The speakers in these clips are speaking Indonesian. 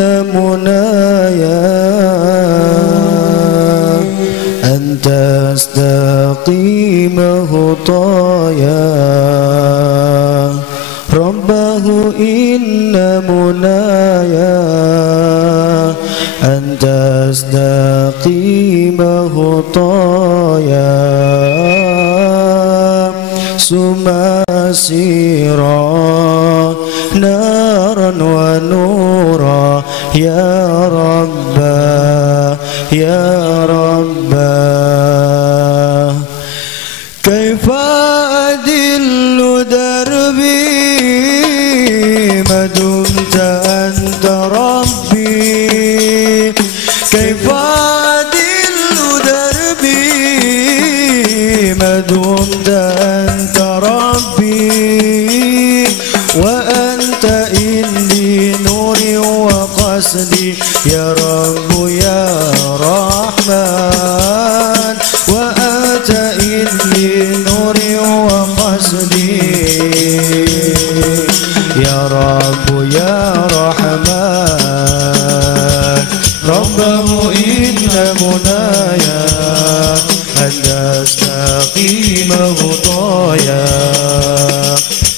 منايا أن تستقيم خطايا ربه إن منايا أن تستقيم خطايا ثم سيرا نارا ونورا يا رب يا رب كيف أدل دربي ما دمت أنت ربي كيف أدل دربي ما دمت أنت ربي وأنت إني نوري وقصدي يا رب يا رحمن وأنت إني نوري وقصدي يا رب يا رحمن ربه إن منايا أن تستقيم خطايا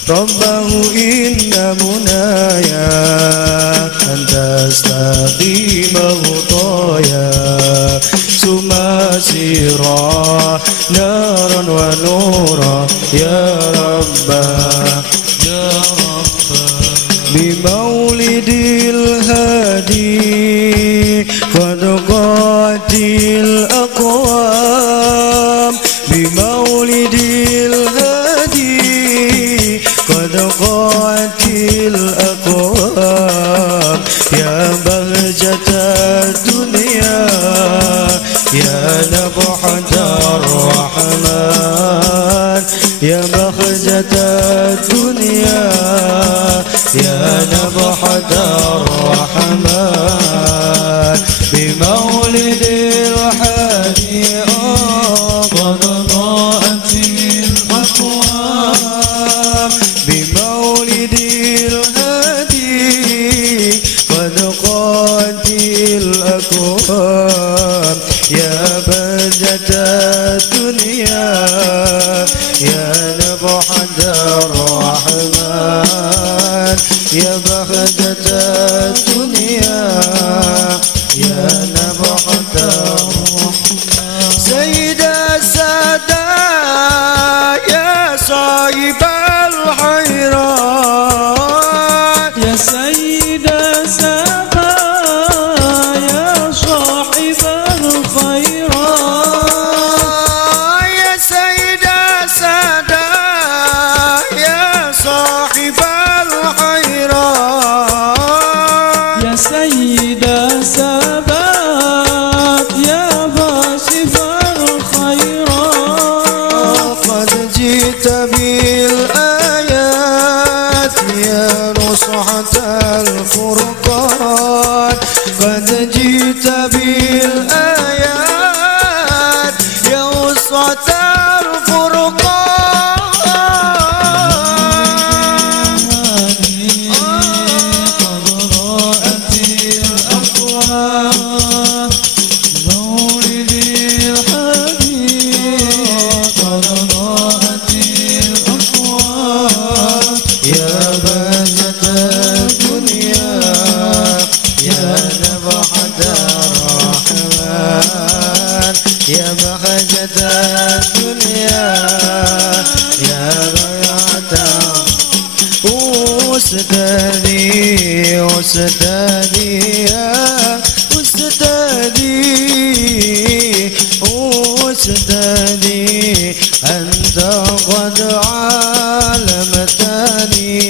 ربه إن منايا أن تستقيم خطايا ثم سيرا نارا ونورا يا رب يا رب بمولد الهادي قد قاتل الأقوام بمولد الهادي قد قاتل الأقوام يا بهجة الدنيا يا نبحة الرحمن يا بهجة الدنيا يا نبحة الرحمن بمولد الحادي قد ضاءت الأقوام بمولد الهادي قد قاتل الأقوام يا بهجة الدنيا يا نبحة الرحمن يا بهجة الدنيا يا نبحة الرحمن سيد السادة يا صاحب الحيرات يا سيد السادة يا صاحب الخيرات يا سيد السادة يا صاحب الحيرات يا سيد السادات يا باسف الخيرات قد جئت بالآيات يا نصحة الفرقان قد جئت بالآيات يا نصحة يا بهجة الدنيا يا بهجة أستاذي أستاذي يا أستاذي أستاذي أنت قد علمتني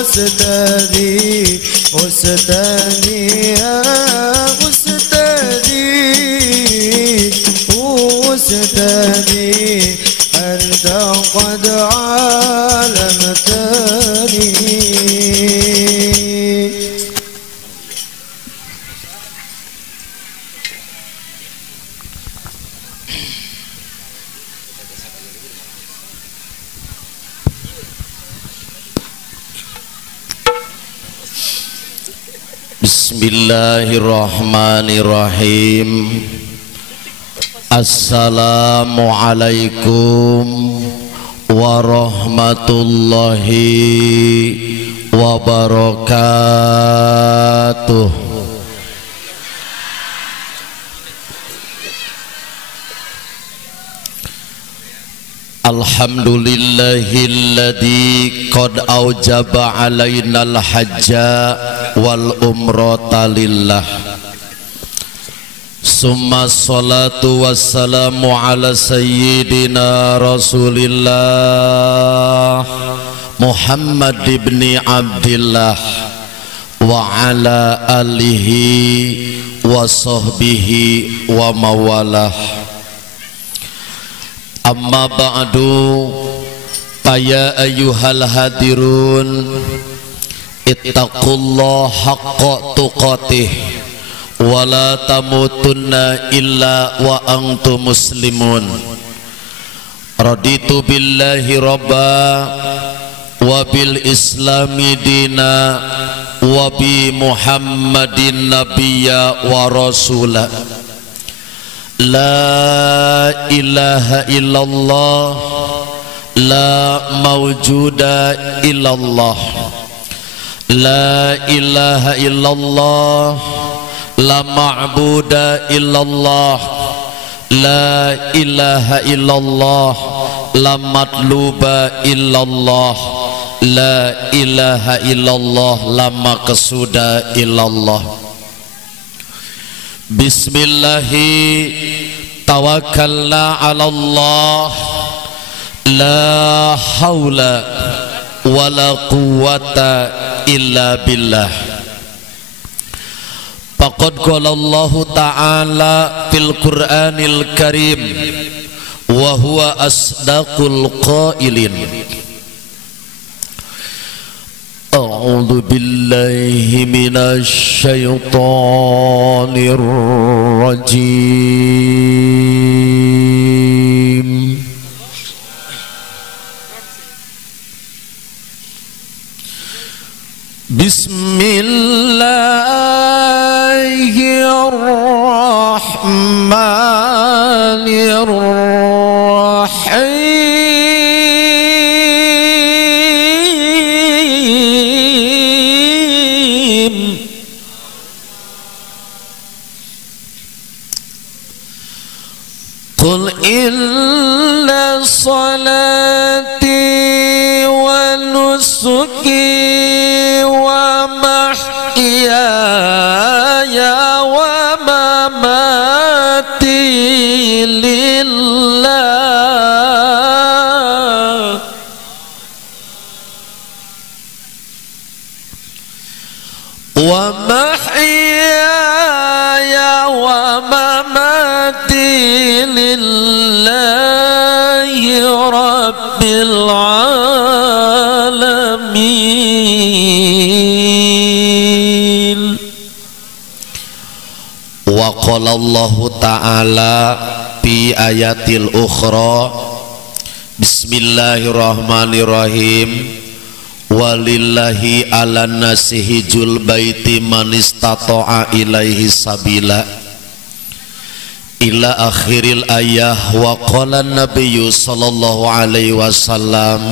أستاذي أستاذي يا أستاذي أستاذي أنت قد علمتني Bismillahirrahmanirrahim. Assalamualaikum warahmatullahi wabarakatuh. Alhamdulillahilladzi qad aujaba alainal hajja wal umrata lillah. Summa salatu wassalamu ala sayyidina Rasulillah Muhammad ibni Abdillah wa ala alihi wa sahbihi wa mawalah. Amma ba'du, ya ayyuhal hadirun, ittaqullaha haqqa tuqatih wa la tamutunna illa wa antum muslimun. Raditu billahi rabba wa bil islami dina wa bi Muhammadin nabiyya wa rasula. La ilaha illallah, la mawjuda illallah. La ilaha illallah, la ma'buda illallah. La ilaha illallah, la matluba illallah. La ilaha illallah, la maqsuda illallah. Bismillahi tawakkalna ala Allah, la hawla wa la quwwata illa billah. Faqad qala Allah ta'ala fil Qur'anil Karim wa huwa asdaqul qailin. A'udzu billahi minasy syaithanir rajim. Bismillahirrahmanirrahim. Qul inna salati wa nusuki wa mahyaya wa mamati lillah. Wa mahyaya wa mamati lillahi rabbil alamin. Wa qala Allah ta'ala fi ayatil ukhra, bismillahirrahmanirrahim. Walillahi ala nasi hijul baiti man istata'a ilaihi sabila ila akhiril ayah. Wa qala nabiyyu sallallahu alaihi wasallam,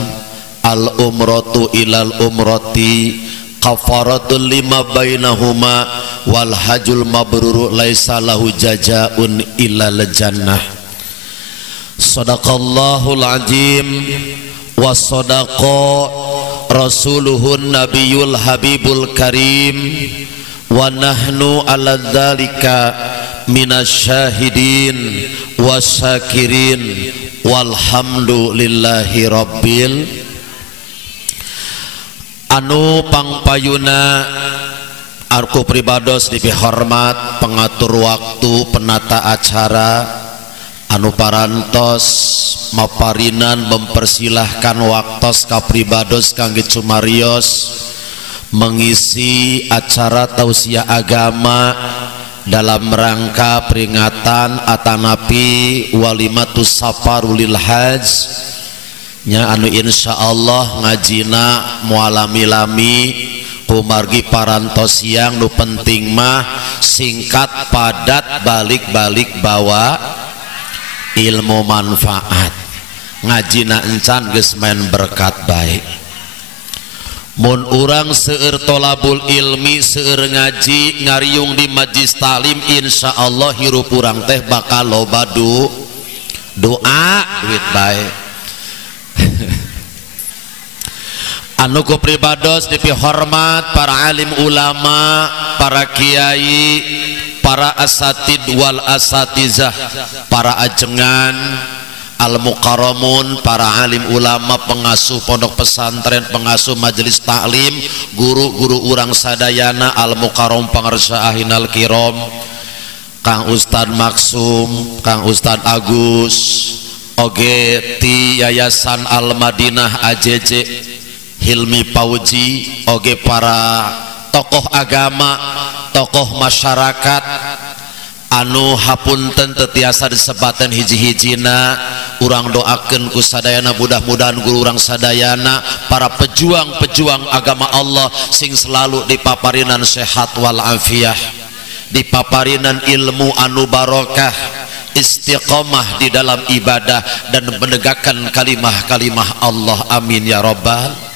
al umratu ilal umrati kafaratul lima bainahuma wal hajjul mabrur laisa lahu jazaa'un illal jannah. Sadaqallahul azim wa sadaqa rasuluhun nabiyul habibul karim wa nahnu ala dzalika minasyahidin wasyakirin walhamdulillahi rabbil. Anu pangpayuna arku pribados dipihormat pengatur waktu penata acara anu parantos maparinan mempersilahkan waktos kapribados kangge cumarios mengisi acara tausiah agama dalam rangka peringatan atanapi walimatus safarulil hajj nya anu insyaallah ngajina mualami-lami pumargi parantos siang nu penting mah singkat padat balik-balik bawa ilmu manfaat ngajina encan geus main berkat baik. Mun urang seueur tolabul ilmi seueur ngaji ngariung di majlis talim insyaallah hirup urang teh bakal loba doa duit bae. Anu ku pribados dipihormat para alim ulama, para kiai, para asatid wal asatizah, para ajengan al-mukarramun, para alim ulama, pengasuh pondok pesantren, pengasuh majelis taklim, guru-guru urang sadayana, al-mukarram pangarsaahinal kiram, Kang Ustad Maksum, Kang Ustad Agus, oge ti Yayasan Al-Madinah AJJ, Hilmi Pauji, oge para tokoh agama, tokoh masyarakat anu hapunten tetiasa disebaten hiji-hijina urang doakeun ku sadayana mudah-mudahan guru urang sadayana para pejuang-pejuang agama Allah sing selalu dipaparinan sehat wal afiah, dipaparinan ilmu anu barokah, istiqomah di dalam ibadah dan menegakkan kalimah-kalimah Allah, amin ya rabbal.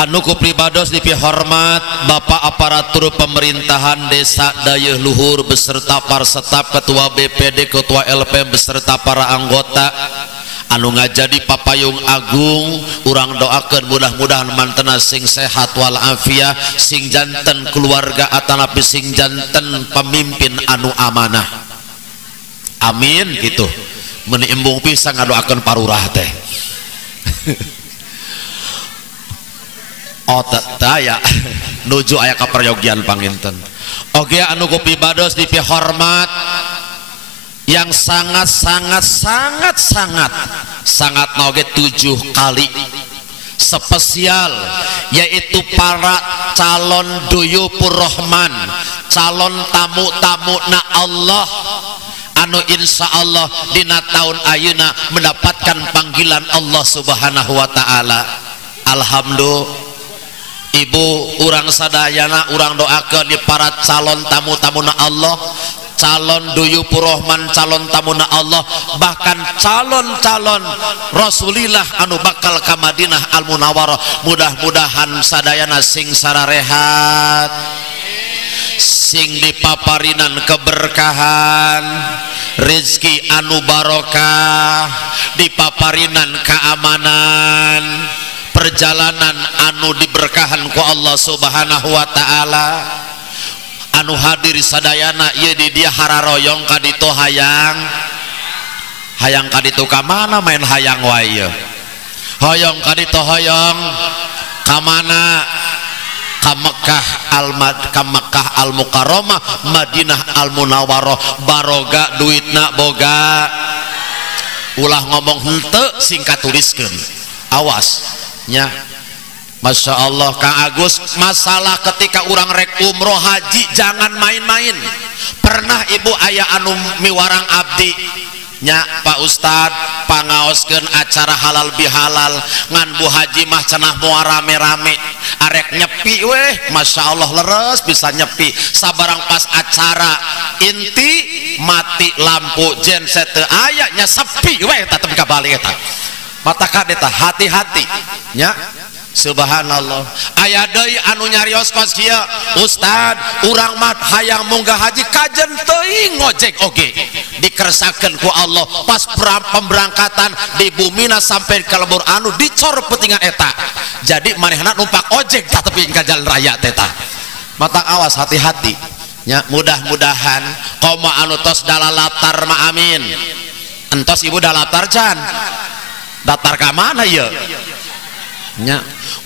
Anu ku pribados dipihormat Bapak aparatur pemerintahan Desa Dayeuh Luhur beserta para staf, ketua BPD, ketua LP beserta para anggota anu ngajadi papayung agung, urang doakeun mudah-mudahan mantena sing sehat wal afiah, sing janten keluarga atanapi sing janten pemimpin anu amanah, amin gitu. Meuni embung pisang ngadoakeun parurah teh. Oh daya nuju aya kaperyogian panginten. Oge anu ku pibados dipihormat yang sangat oge 7 kali spesial, yaitu para calon duyupur rahman, calon tamu-tamuna Allah anu insyaallah dina taun ayeuna mendapatkan panggilan Allah Subhanahu wa taala. Alhamdulillah. Ibu urang sadayana urang doakeun di para calon tamu-tamuna Allah, calon duyupur rahman, calon tamuna Allah, bahkan calon-calon Rasulillah anu bakal ka Madinah Al Munawwarah. Mudah-mudahan sadayana sing sararehat, sing dipaparinan keberkahan, rezeki anu barokah, dipaparinan keamanan, perjalanan anu diberkahan ku Allah Subhanahu wa taala. Anu hadir sadayana ieu di dia hararoyong kaditu hayang kaditu ka mana main hayang wae. Hoyong kaditu hoyong ka mana? Ka Mekkah Al Mukarramah, Madinah Al Munawwarah, baroga duitna boga. Ulah ngomong henteu singkat tuliskeun. Awas nya. Masya Allah Kang Agus, masalah ketika orang rek umroh haji jangan main-main. Pernah ibu ayah anu miwarang abdi nya Pak Ustad pangaoskeun acara halal bihalal ngan bu haji mah cenah moal rame-rame arek nyepi weh, Masya Allah leres bisa nyepi. Sabarang pas acara inti mati lampu genset teu aya nya sepi weh tetep ka bali eta. Mata kadeta hati-hati nya. Subhanallah. Aya deui anu nyarios kos kieu, Ustad urang mah hayang munggah haji kajen teuing ngojek oge. Dikeresakeun ku Allah pas pemberangkatan di bumina sampai ke lembur anu dicor petingan eta. Jadi manehna numpak ojek tatepin ka jalan raya teta. Mata awas hati-hati nya. Mudah-mudahan koma anu tos dalalatar ma amin. Entos ibu dalatar can. Datar ka mana ieu? Nya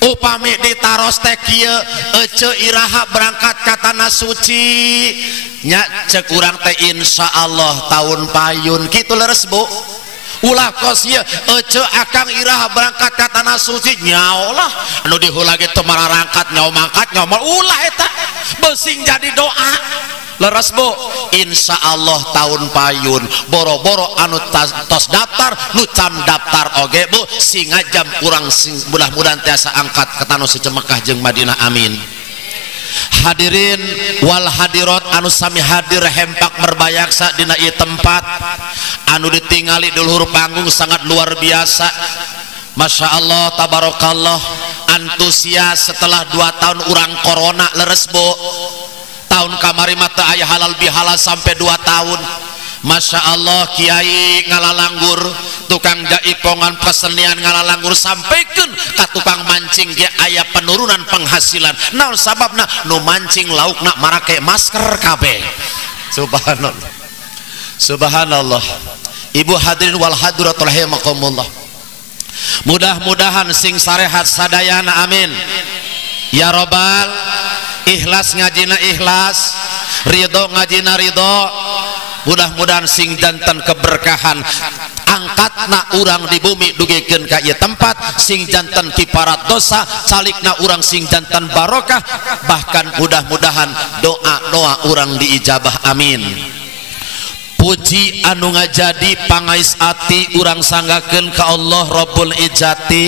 upami ditaros teh kieu ece iraha berangkat ka tanah suci nya cek urang teh insyaallah tahun payun kitu leres bu. Ulah kos ieu ece akang iraha berangkat ka tanah suci nyaolah anu dihula ge teu mararangkat nyaho mangkat nyaho ulah eta beusing jadi doa leres bu, insya Allah tahun payun boro-boro anu tos daftar nu can daftar oge bu singa jam kurang mudah-mudahan tiasa angkat ke tanah suci Mekah jeung Madinah amin. Hadirin wal hadirat anu sami hadir hempak berbayaksa dina ieu tempat anu ditingali di luhur panggung sangat luar biasa. Masya Allah tabarakallah, antusias setelah 2 tahun urang corona leres bu. Tahun kamari mata ayah halal bihalal sampai 2 tahun. Masya Allah kiai ngalalanggur, tukang jaipongan pesenian ngalalanggur sampaikan ke tukang mancing dia ayah penurunan penghasilan. Naon sababna nu mancing lauk nak marake masker kabeh. Subhanallah. Subhanallah. Ibu hadirin wal hadiratul rahimakumullah. Mudah-mudahan sing sarehat sadayana amin. Ya Rabbal, ikhlas ngajina ikhlas, ridho ngajina ridho. Mudah-mudahan sing jantan keberkahan angkatna urang di bumi dugikeun ka ieu tempat, sing jantan kiparat dosa calikna urang sing jantan barokah, bahkan mudah-mudahan doa-doa urang diijabah amin. Puji anu ngajadi pangais ati urang sanggakeun ka Allah Rabbul Izzati,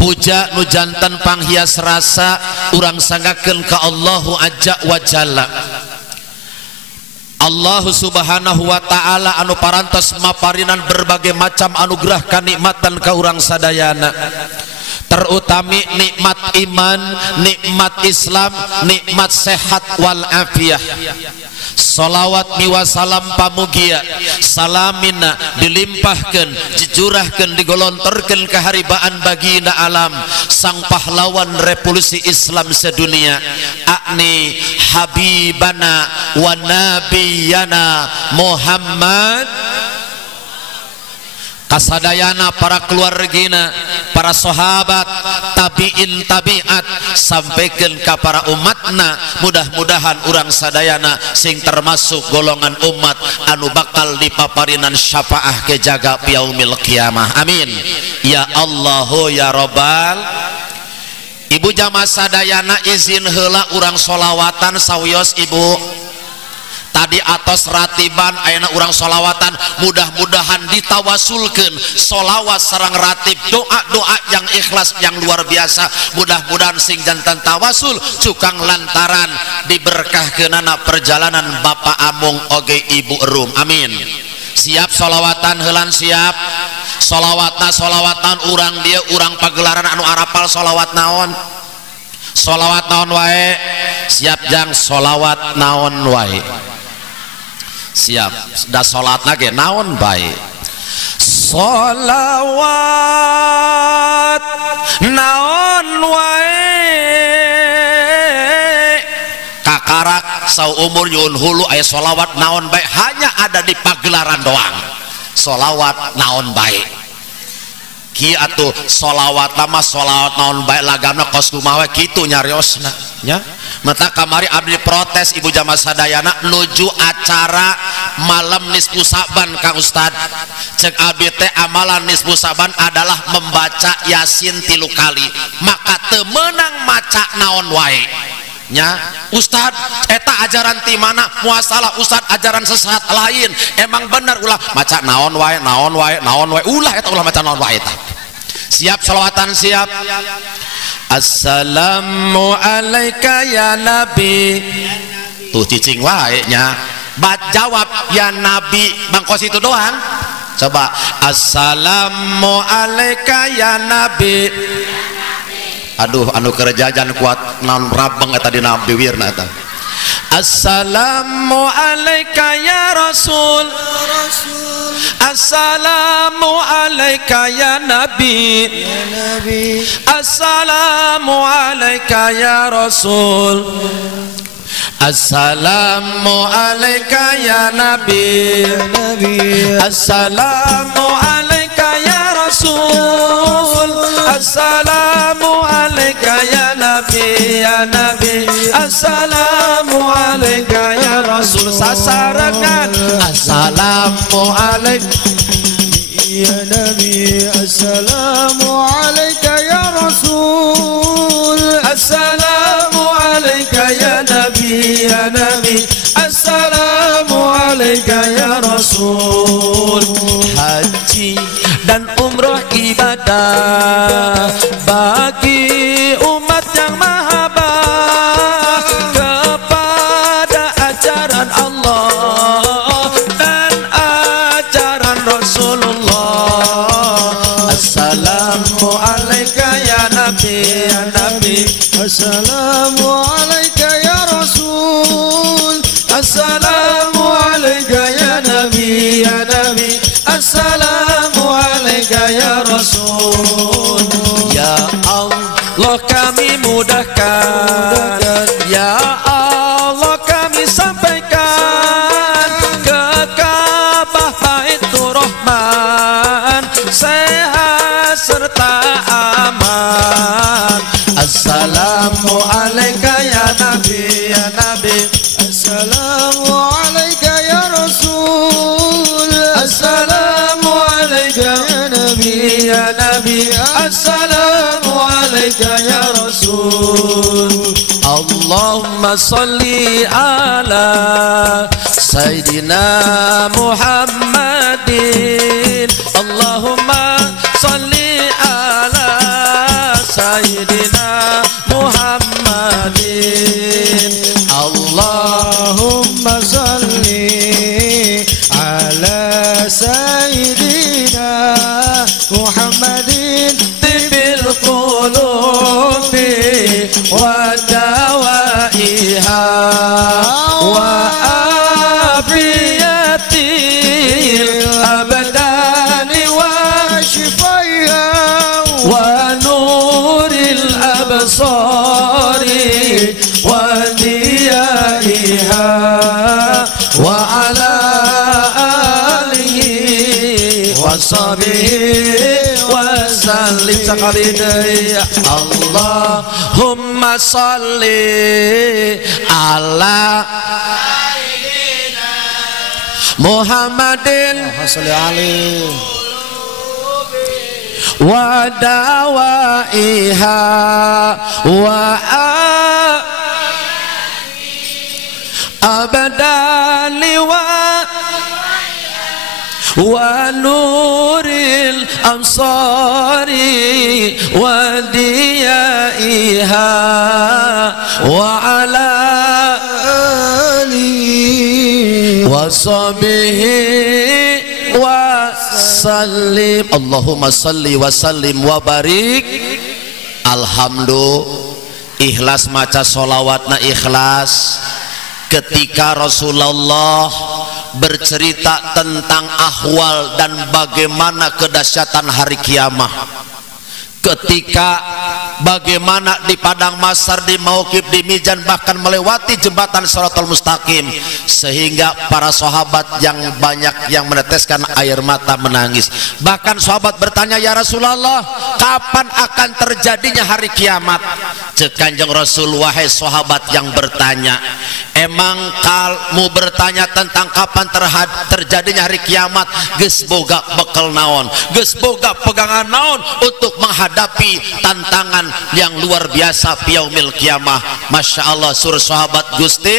puja nu jantan panghias rasa urang sanggakeun ka Allahu Azza wa Jalla. Allah subhanahu wa ta'ala anu parantos maparinan berbagai macam anugerah kanikmatan ka urang sadayana, terutami nikmat iman, nikmat Islam, nikmat sehat wal afiyah. Salawat miwasalam pamugia salamina dilimpahkan dijurahkan digolontorkan keharibaan bagina alam sang pahlawan revolusi Islam sedunia, akni habibana wa nabiyana Muhammad. Kasadayana para keluargina, para sahabat, tabiin tabiat, sampaikan ke para umatna, mudah-mudahan urang sadayana sing termasuk golongan umat anu bakal dipaparinan syafaah ke jaga yaumil qiyamah amin ya Allahu ya Rabbal. Ibu jamaah sadayana izin heula urang sholawatan sawios ibu. Tadi atas ratiban ayeuna urang sholawatan, mudah-mudahan ditawasulkeun sholawat sareng ratib doa-doa yang ikhlas yang luar biasa. Mudah-mudahan sing jantan tawasul cukang lantaran diberkahkeunana perjalanan Bapak Amung oge Ibu Rum amin. Siap sholawatan heulan siap. Sholawatan urang dia urang pagelaran anu arapal sholawat naon? Sholawat naon wae? Siap jang sholawat naon wae? Siap, sudah sholat lagi naon baik. Sholawat naon wae kakarak saumur nyun hulu aya sholawat naon baik hanya ada di pagelaran doang. Sholawat naon baik ki atuh sholawat lama sholawat naon baik lagamna kos kumaha kitu nyariosna nya. Mata kamari abdi protes ibu jamaah sadayana nuju acara malam nisfu saban Kang Ustad. Cek abdi teh amalan nisfu saban adalah membaca Yasin 3 kali, maka teu meunang maca naon wae nya. Ustad eta ajaran ti mana? Muasalah Ustad ajaran sesat lain. Emang bener ulah maca naon wae naon wae naon wae ulah eta ulah maca naon wae eta. Siap sholawatan siap. Assalamu alayka ya Nabi. Tuh cicing wae nya. Jawab ya Nabi bangkos itu doang. Coba assalamu alayka ya Nabi. Aduh anu kerjajan kuat naon rabeng eta dina bibirna eta. Assalamu alayka ya Rasul. Assalamu alayka ya Nabi. Assalamu alayka ya Rasul. Assalamu alayka ya Nabi. Assalamu alayka ya Rasul. Assalamu alayka ya Nabi, ya Nabi. Assalamu alayka ya Rasul. Sasarangan assalamu alayka ya Nabi. Assalamu alayka ya Rasul. Assalamu alayka ya Nabi, ya Nabi. ibadah bagi umat yang mahabbah kepada ajaran Allah dan ajaran Rasulullah. Assalamu alaika ya Nabi, ya Nabi. Assalamu alaika ya Rasul. Assalamu alaika ya Nabi, ya Nabi. Assalamu alaika ya Rasul. Ya Allah kami mudahkan, ya Allah kami sampaikan ke Ka'bah Baitur Rahman sehat serta aman. Assalamu alaika ya Nabi, ya Nabi. Assalamu alaika ya Rasul. Assalamu alaika ya Nabi, ya Nabi. Assalamu alaika ya Rasul. Allahumma salli ala Sayyidina Muhammadin. Allahumma salli ala Sayyidina Muhammadin. Allahumma salli ala Sayyidina Muhammadin. Tibil qulubi wa dawaiha wa afiyatil abdani wa shifaiha wa nuril absari wa diyaiha wa ala alihi wa sahbihi wa sallim sekali deh. Allahumma salli ala Muhammadin salli alaihi wa dawaiha wa abadali wa nuril amsari wa diyaiha wa ala alihi wa sahbihi wa sallim. Allahumma salli wa sallim wa barik. Alhamdulillah, ikhlas maca solawatna ikhlas. Ketika Rasulullah bercerita tentang ahwal dan bagaimana kedahsyatan hari kiamah, ketika bagaimana di padang mahsyar, di mauqif, di mizan, bahkan melewati jembatan Shiratal Mustaqim, sehingga para sahabat yang banyak yang meneteskan air mata menangis. Bahkan sahabat bertanya, ya Rasulullah, kapan akan terjadinya hari kiamat? Cek Kanjeng Rasul, wahai sahabat yang bertanya, emang kamu bertanya tentang kapan terjadinya hari kiamat, geus boga bekal naon, geus boga pegangan naon untuk menghadapi tantangan yang luar biasa yaumil kiamah. Masya Allah, sur sahabat, Gusti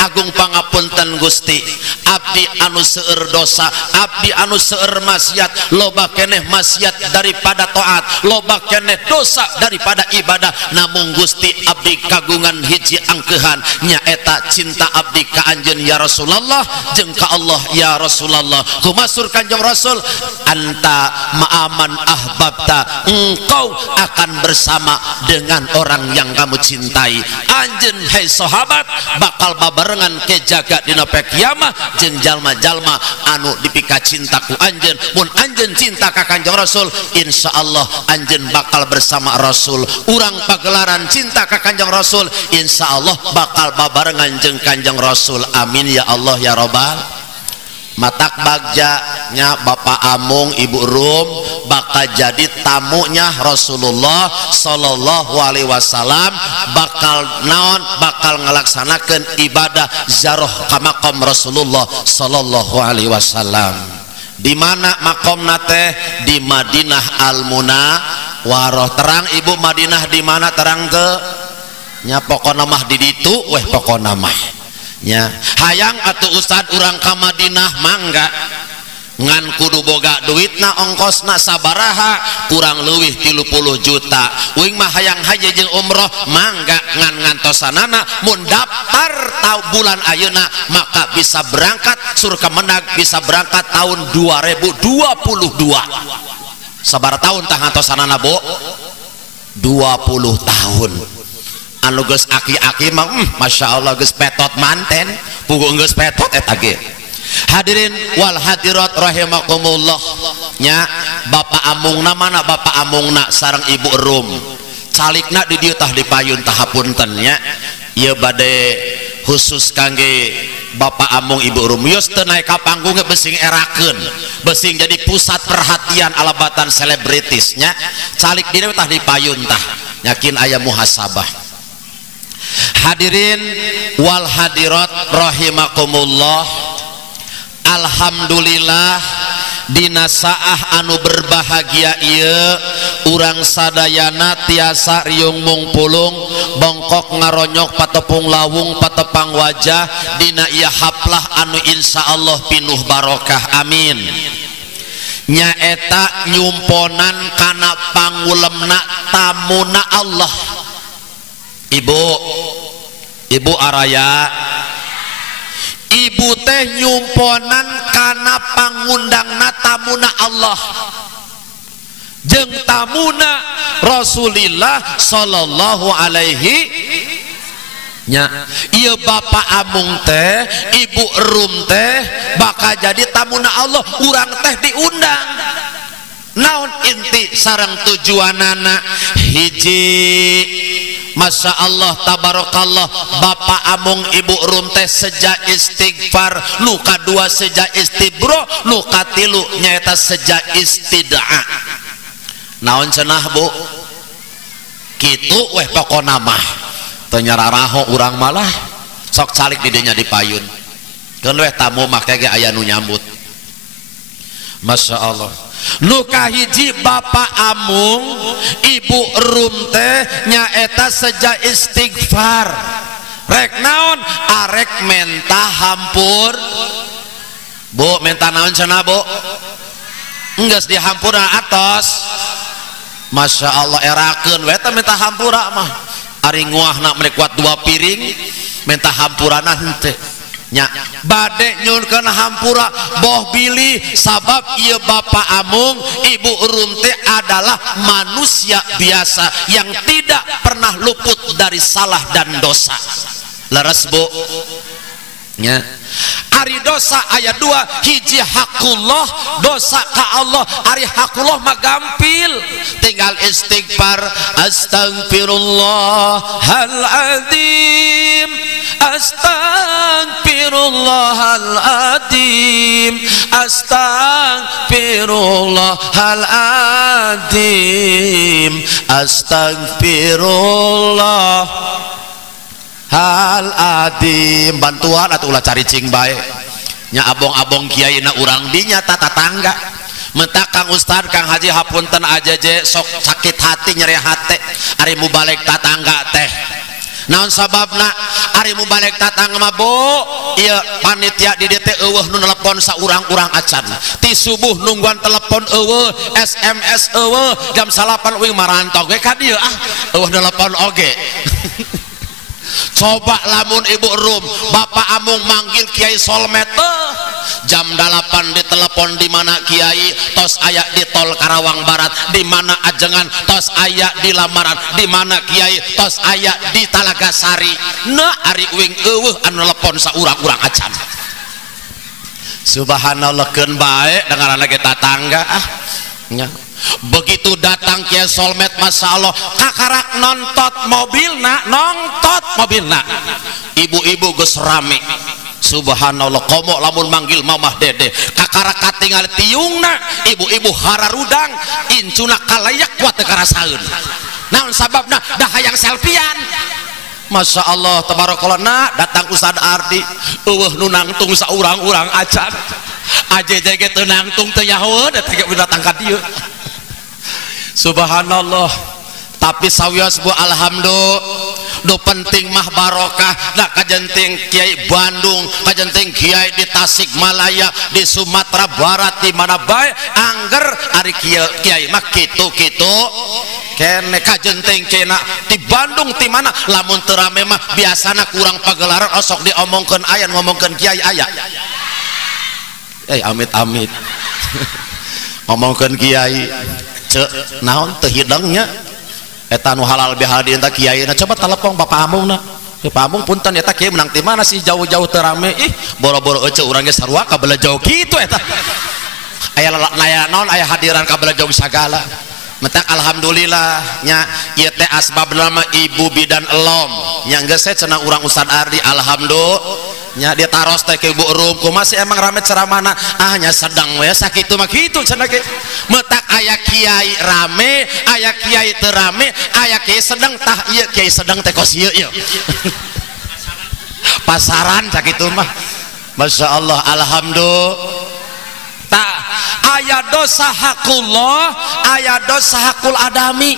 agung pangapunten Gusti, abdi anu seueur dosa, abdi anu seueur maksiat, loba keneh maksiat daripada taat, loba keneh dosa daripada ibadah. Namun Gusti abdi kagungan hiji angkehan, nyaeta cinta abdi ka anjeun ya Rasulullah jeung ka Allah ya Rasulullah. Kumasur Kanjeng Rasul, anta ma'aman ahbabta, engkau akan bersama dengan orang yang kamu cintai. Anjeun hai sahabat bakal babarengan ke jaga dina poe kiamah jeung jalma-jalma anu dipika cinta ku anjeun. Mun anjeun cinta ka Kanjeng Rasul, insyaallah anjeun bakal bersama Rasul. Urang pagelaran cinta ka Kanjeng Rasul, insyaallah bakal babarengan jeung Kanjeng Rasul. Amin ya Allah ya Rabbal. Matak bagjanya Bapak Amung, Ibu Rum bakal jadi tamunya Rasulullah Sallallahu Alaihi Wasallam, bakal naon, bakal ngelaksanakan ibadah ziarah ka maqam Rasulullah Sallallahu Alaihi Wasallam. Di mana maqamna teh? Di Madinah Al Munawwarah. Terang Ibu, Madinah di mana terang ke? Nya pokona mah di ditu weh, pokona mah nya hayang atuh Ustad urang ka Madinah, mangga ngan kudu boga duitna ongkosna sabaraha kurang leuwih 30 juta uing mah hayang haji jeung umroh mangga ngan ngantosanana mun daftar bulan ayeuna maka bisa berangkat surga menang bisa berangkat tahun 2022 sabaraha tahun tah ngantosanana Bu 20 tahun anu geus aki-aki mah Masya Allah geus petot manten puguh geus petot eta ge. Hadirin wal hadirat rahimakumullah nya bapak amungna mana bapak amungna sareng ibu rum calikna di dieu tah dipayun tah hapunten nya ieu bade khusus kangge bapak amung ibu rum yos teu naik ka panggung besing erakeun besing jadi pusat perhatian alabatan selebritis nya calik di dieu tah dipayun tah yakin aya muhasabah. Hadirin wal hadirat rahimakumullah, alhamdulillah dina saah anu berbahagia ieu urang sadayana tiasa riung mungpulung bongkok ngaronyok patepung lawung patepang wajah dina ieu haplah anu insyaallah pinuh barokah amin. Nyaeta nyumponan kana pangulemna tamuna Allah. Ibu Araya, ibu teh nyumponan kana pangundangna tamuna Allah jeung tamuna Rasulillah sallallahu alaihi nya ieu bapak amung teh ibu rum teh bakal jadi tamuna Allah urang teh diundang naon inti sareng tujuanana hiji Masya Allah tabarakallah bapak amung ibu rum teh seja istighfar nu kadua seja istibro nu katilu nyaeta seja istid'a naon cenah Bu kitu weh pokona mah teu nyararaho urang malah sok calik di dinya dipayun keun weh tamu make ge aya nu nyambut Masya Allah. Nu kahiji bapak amung ibu rum teh nyaeta seja istighfar rek naon arek menta hampur Bu menta naon cenah Bu enggeus dihampura atos Masya Allah erakeun we teh menta hampura mah ari nguahna melekuat 2 piring menta hampurana henteu nya bade nyunkeun hampura boh bilih sabab ieu bapak amung ibu rum teh adalah manusia biasa yang tidak pernah luput dari salah dan dosa leres Bu nya ari dosa aya 2 hiji hakullah dosa ka Allah ari hakullah mah gampil tinggal istighfar astagfirullahaladzim astagfirullahaladzim astagfirullahaladzim astagfirullahaladzim bantuan atuh ulah cari cing bae nya abong-abong kiai na urang dinya tata tangga mentak Kang Ustad Kang Haji hapunten aja je sok sakit hati nyeri hati ari mu balik tatangga teh naon sababna ari mu balik tatangga mah Bu ieu panitia di dieu teh eueuh nu nelepon saurang-urang acan ti subuh nungguan telepon eueuh SMS eueuh jam 8 uing marantau ge ka dieu eueuh telepon oge coba lamun ibu rum bapak amung manggil kiai solmet jam 8 ditelepon di mana kiai tos ayak di tol Karawang Barat di mana ajengan tos ayak di lamaran di mana kiai tos ayak di Talaga Sari nah ari uing eueuh anu telepon saurang-urang acan subhanallah keun bae dengaranna ge tatangga nya begitu datang kiai solmet Masya Allah kakarak nontot mobilna ibu-ibu geus rame subhanallah komo lamun manggil mamah dede kakarak katingal tiungna ibu-ibu hararudang incuna kalayak kuat teu karasaeun naon sababna dah hayang selfiean Masya Allah tabarakallah nah datang Ustad Ardi eueuh nu nangtung saurang-urang acan ajeje ge teu nangtung teu nyaho da teh datang ka dieu subhanallah tapi sawios Bu alhamdulillah do penting mah barokah da kajenting Kiai Bandung kajenting Kiai di Tasikmalaya di Sumatera Barat di mana bae angger ari Kiai mah kitu-kitu kene kajenting kena di Bandung di mana lamun teu rame mah biasana kurang pagelaran osok diomongkeun aya ngomongkeun Kiai aya amit-amit ngomongkeun Kiai cek naon teu hidangnya eta nu halal bihalal di eta kiaina coba telepon Bapak Amungna Bapak Amung punten eta kiai menang di mana sih jauh-jauh teu rame ih boro-boro ece urang ge sarua kabelah jauh kitu eta aya naon aya hadiran kabelah jauh sagala mentak alhamdulillah nya ieu teh asbabna mah ibu bidan elom nya geus cenah urang Ustad Ardi alhamdulillah nya dia taros teh ke ibu rum kumaha sih emang rame ceramana nya sedang we sakitu mah kitu cenah ge metak aya kiai rame aya kiai teu rame aya kiai sedang tah ieu kiai sedang teh kos ieu pasaran sakitu mah Masya Allah alhamdulillah tak aya dosa hakullah aya dosa hakul adami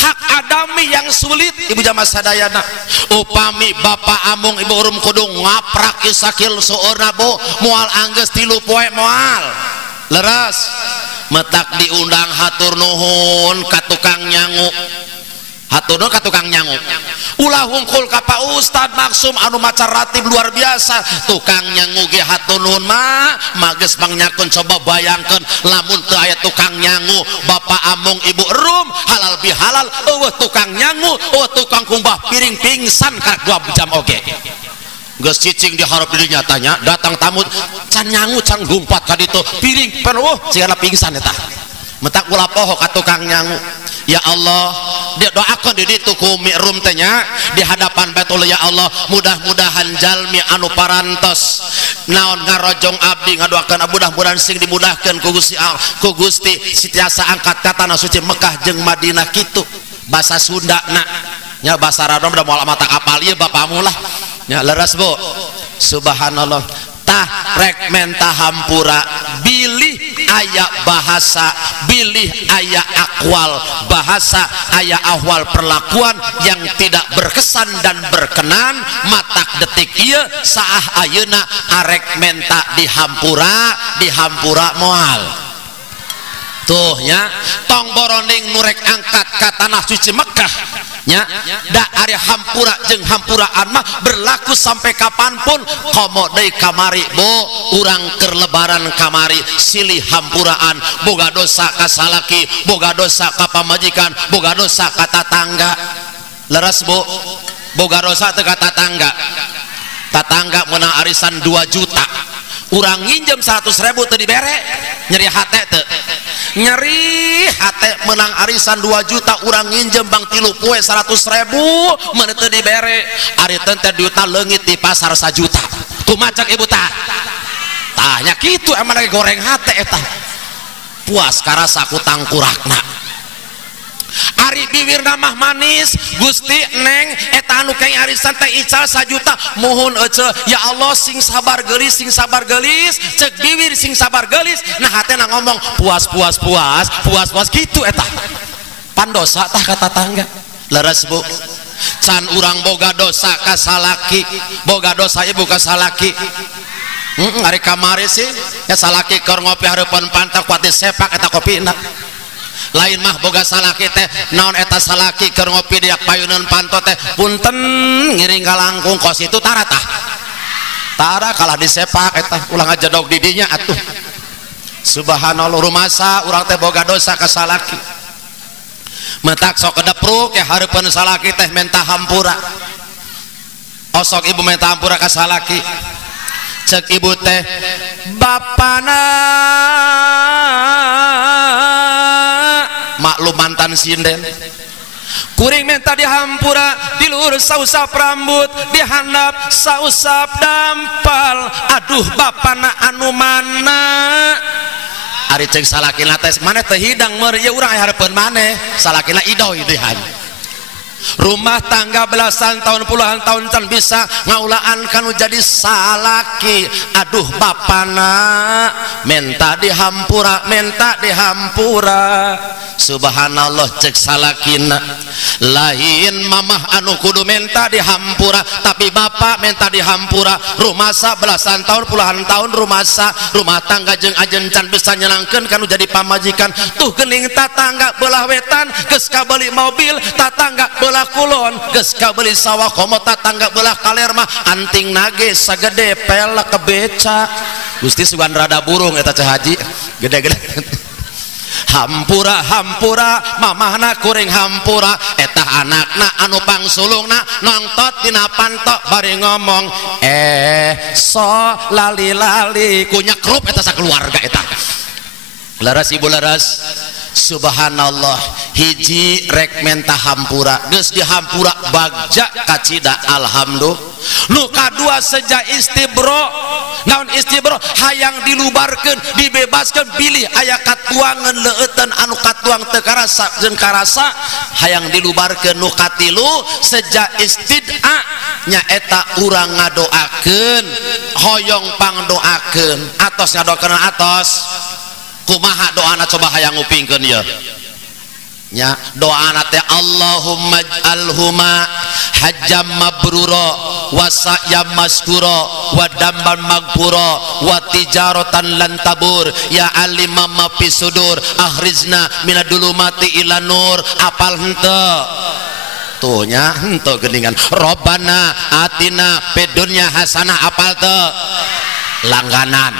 hak adami yang sulit ibu jamaah sadayana upami Bapak Amung ibu urum kudu ngaprak isakil seorna bu moal anggeus 3 poe moal leres metak diundang hatur nuhun ka tukang nyangu hatur nuhun ka tukang nyangu ulah hungkul ka Pak Ustad Maksum anu maca ratib luar biasa tukang nyangu ge hatur nuhun mah geus mangnyakeun coba bayangkeun lamun teu aya tukang nyangu Bapak Amung ibu rum halal bihalal eueuh tukang nyangu eueuh tukang kumbah piring pingsan ka 2 jam oge geus cicing diharap di dinya tanya datang tamu can nyangu can gumpat ka ditu piring penuh sigana pingsan eta mentak ulah poho ka tukang nyangu ya Allah dia doakan di ditu ku mi'rum teh nya di hadapan Baitullah ya Allah mudah-mudahan jalmi anu parantos naon ngarojong abdi ngadoakeun mudah-mudahan sing dimudahkeun ku Gusti sitiasa angkat ka tanah suci Mekah jeung Madinah kitu bahasa Sunda na nya bahasa Arab udah moal mata kapal ieu bapakmu lah nya leres Bu subhanallah tah rek menta hampura bilih aya bahasa bilih aya akwal bahasa aya ahwal perlakuan yang tidak berkesan dan berkenan matak detik ieu saah ayeuna arek menta dihampura moal tuh nya tong boroning nurek angkat ka tanah suci Mekah nya da ari hampura jeung hampuraan mah berlaku sampai kapanpun komo deui kamari Bu urang keur lebaran kamari silih hampuraan boga dosa ka salaki boga dosa ka pamajikan boga dosa ka tatangga leres Bu boga dosa teh ka tatangga meunang arisan 2 juta urang nginjem 100.000 teu dibere nyeri hate teu nyeri hate menang arisan 2 juta urang nginjem bang 3 poe 100.000 meuneu teu dibere ari teh duitna leungit di pasar 1 juta kumaha cek ibu tah nya kitu emang lagi goreng hate eta puas karasa ku tangkurakna ari bibirna mah manis Gusti Neng eta anu keng arisan teh ical 1 juta muhun ece ya Allah sing sabar geulis cek bibir sing sabar geulis nah hatena ngomong puas kitu eta pandosa tah ka tatangga leres Bu can urang boga dosa ka salaki boga dosa ibu ka salaki ari kamari sih ya salaki keur ngopi hareupeun pantak kuat disepak eta kopina lain mah boga salaki teh naon eta salaki keur ngopi di payuneun panto teh punten ngiring ka langkung kos itu tara kalah disepak eta ulah ngajedog di dinya atuh subhanallah rumasa urang teh boga dosa ka salaki mentak sok kedepruk ya hareupeun salaki teh menta hampura osok ibu menta hampura ka salaki cek ibu teh bapana maklum mantan sinden kuring minta dihampura dilur sausap rambut dihandap sausap dampal aduh bapana anu mana ari ceng salakina tes mana teh hidang meur ieu urang hareupeun maneh salakina idoi dehan rumah tangga belasan tahun puluhan tahun can bisa ngaulaan kanu jadi salaki aduh bapana minta dihampura subhanallah cek salakina lain mamah anu kudu minta dihampura tapi bapak minta dihampura rumasa belasan tahun puluhan tahun rumah tangga jeung ajen can bisa nyenangkeun kanu jadi pamajikan tuh geuning tatangga belah wetan geus kabeli mobil tatangga belah kulon geus kabeli sawah komo tatangga belah kaler mah anting nage sagede pelek ke beca Gusti sugan rada burung eta Cah Haji gede-gede hampura mamahna kuring hampura eta anakna anu pangsulungna nongtot dina pantok bari ngomong so lali kunyakrup eta sakeluarga eta laras ibu laras subhanallah hiji rek menta hampura geus dihampura bagja kacida alhamdulillah nu kadua seja istibro naon istibro hayang dilubarkeun dibebaskeun pilih aya katuangan leueutan anu katuang teu karasa jeung karasa hayang dilubarkeun nu katilu seja istid'a nyaeta urang ngadoakeun hoyong pangdoakeun atos ngadoakeun atos kumaha doana coba hayang ngupingkeun ya nya doana teh Allahumma ij'alhuma hajjam mabrura wa sa'yam maskura wa damban magfura wa tijaratan lan tabur ya alimam ma fi sudur akhrizna minadulumati ila nur apal henteu tuh nya henteu geuningan Rabbana atina fid dunya hasanah apal teu langganan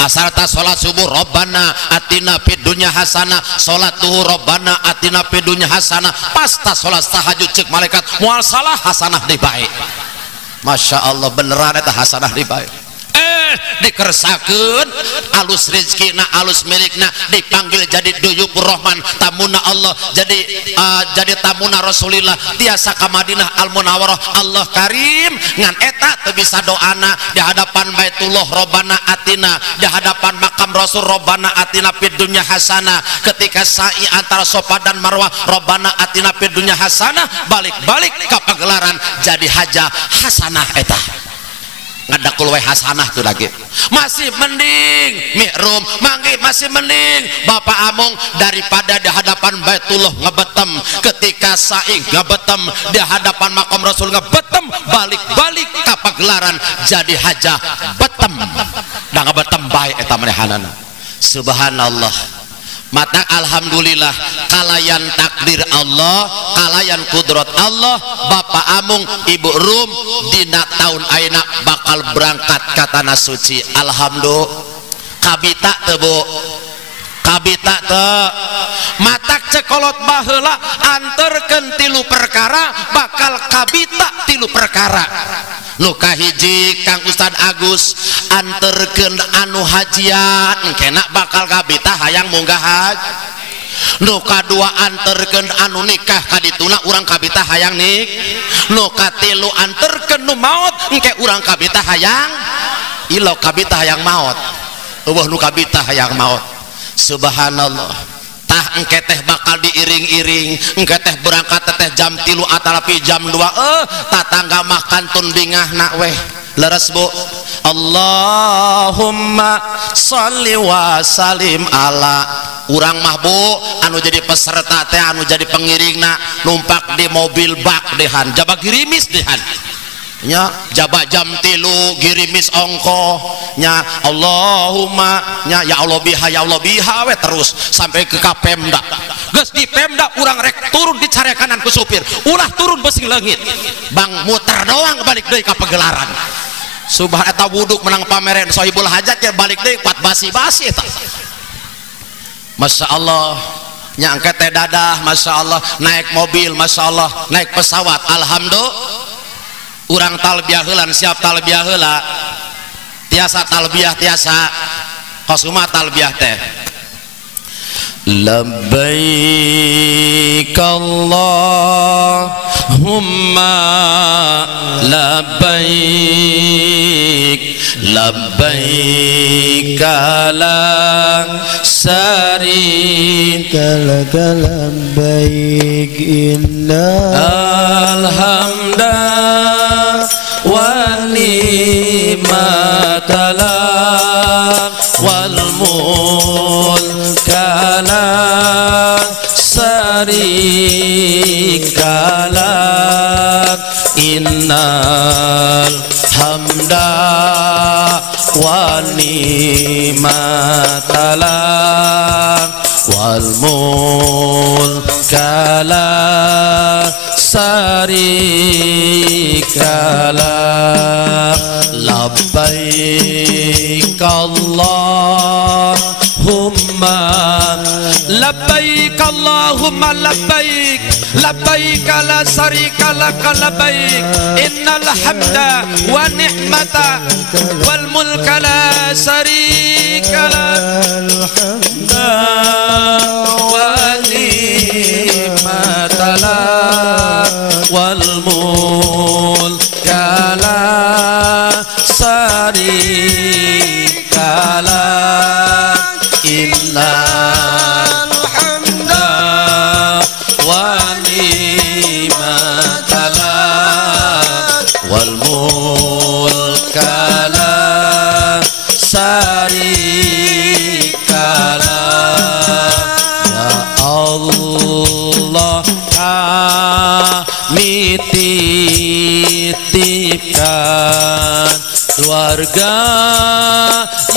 asarta sholat subuh Rabbana atina fid dunya hasanah sholat duhur Rabbana atina fid dunya hasanah pasta sholat tahajud cek malaikat moal salah hasanah di bae Masya Allah beneran eta hasanah di bae dikersakeun alus rezekina alus milikna dipanggil jadi duyubur rahman tamuna Allah jadi tamuna Rasulillah tiasa ka Madinah al Munawwarah Allah karim ngan eta teu bisa doana di hadapan Baitullah Rabbana atina di hadapan makam Rasul Rabbana atina fid dunya hasanah ketika sa'i antara Safa dan Marwah Rabbana atina fid dunya hasanah balik-balik ka pagelaran jadi haja hasanah eta ngadakul we hasanah tuh lagi masih mending mi'rum manggi masih mending Bapak Amung daripada di hadapan Baitullah ngebetem ketika sa'i ngebetem di hadapan makam Rasul ngebetem balik-balik ka pagelaran jadi haja betem da ngebetem bae eta manehanana subhanallah mata alhamdulillah kalayan takdir Allah kalayan kudrat Allah Bapak Amung Ibu Rum dina tahun ayeuna bakal berangkat ka tanah suci alhamdulillah kabita teu Bu kabita teu matak cekolot baheula anterkeun tilu perkara bakal kabita tilu perkara nu kahiji Kang Ustad Agus anterkeun anu hajian engkena bakal kabita hayang munggah haji nu kadua anterkeun anu nikah kadituna urang kabita hayang nik nu katilu anterkeun nu maot engke urang kabita hayang ilo kabita hayang maot eueuh nu kabita hayang maot subhanallah tah engke teh bakal diiring-iring engke teh berangkat teh jam 3 atalapi jam 2 tatangga mah kantun bingahna weh leres Bu Allahumma sholli wa salim ala urang mah Bu anu jadi peserta teh anu jadi pengiringna numpak di mobil bak dehan jaba girimis dehan nya jaba jam 3 girimis ongko nya Allahumma nya ya Allah biha we terus sampai ke Pemda geus di Pemda urang rek turun di care kanan ku supir ulah turun beusi leungit bang muter doang balik deui ka pagelaran subhan eta wuduk menang pameren sohibul hajat ya balik deui kuat basi-basi eta Masya Allah nya angkat teh dadah Masya Allah naik mobil Masya Allah naik pesawat alhamdulillah urang talbiah heulan siap talbiah heula tiasa talbiah tiasa kosuma talbiah teh labbaik Allahumma labbaik labbaik la syarika lak labbaik inna alhamdulillah wa ni'matalak wal mulkalak innal hamda wa ni'matalak wal mulka la syarikalah labbaik Allahumma labbaik Allahumma labbaik labbaik la syarika lak labbaik innal hamda wa ni'mata wal mulka la syarika lak wa ni'mata wal mulka la syarika lak innal hamda wa ni'mata wal mulka la syarika lak ya Allah kami titipkan keluarga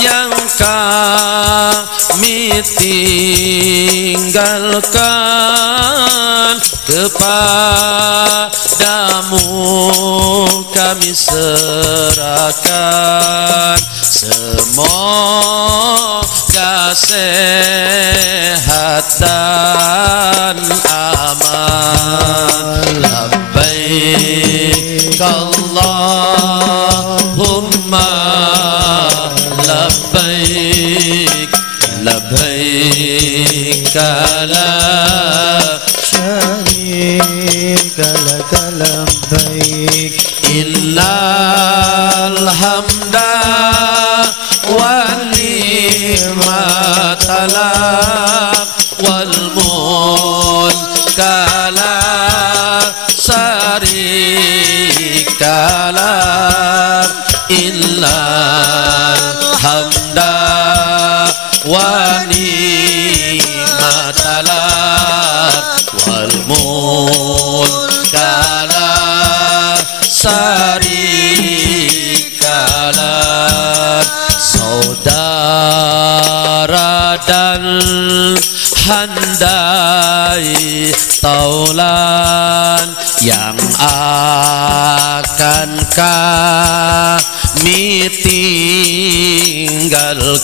yang kami tinggalkan kepadamu kami serahkan semoga sehat dan aman labbaik Allahumma labbaik labbaik la syarika lak labbaik innal hamda wa ni'mata lak wal mulka la syarika lak innal hamda wa ni'mata lak wal mulka la syarika lak saudara dan handai taulan yang akan kami tinggalkan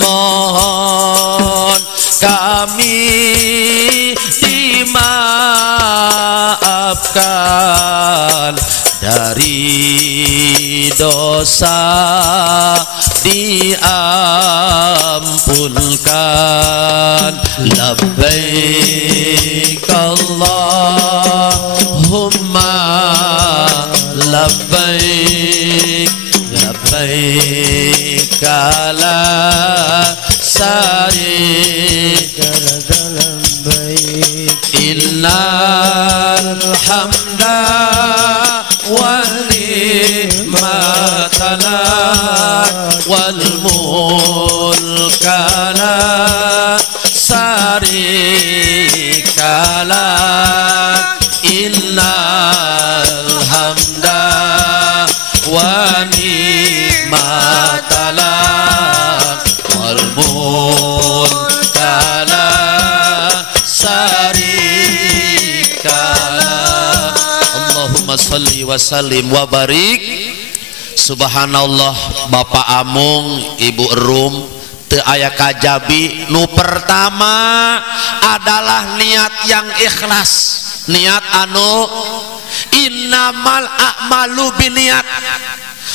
mohon kami dimaafkan dari dosa diampunkan labbaik Allahumma labbaik labbaik la syarika lak labbaik innal hamda wa ni'mata lak wal mulka la syarika lak innal hamda wa ni'mata lak wal mulka la syarika lak Allahumma shalli wa sallim wa barik. Subhanallah Bapak Amung Ibu Rum teu aya kajabi nu pertama adalah niat yang ikhlas niat anu innamal a'malu biniat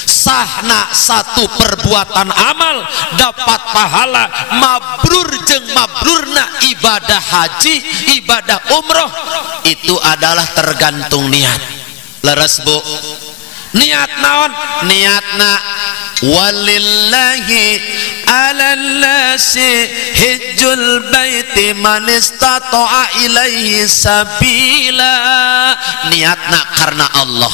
sahna satu perbuatan amal dapat pahala mabrur jeung mabrurna ibadah haji ibadah umroh itu adalah tergantung niat leres Bu niat naon niatna walillahi alal nasi hijjul baiti man istata'a ilaihi sabila niatna karena Allah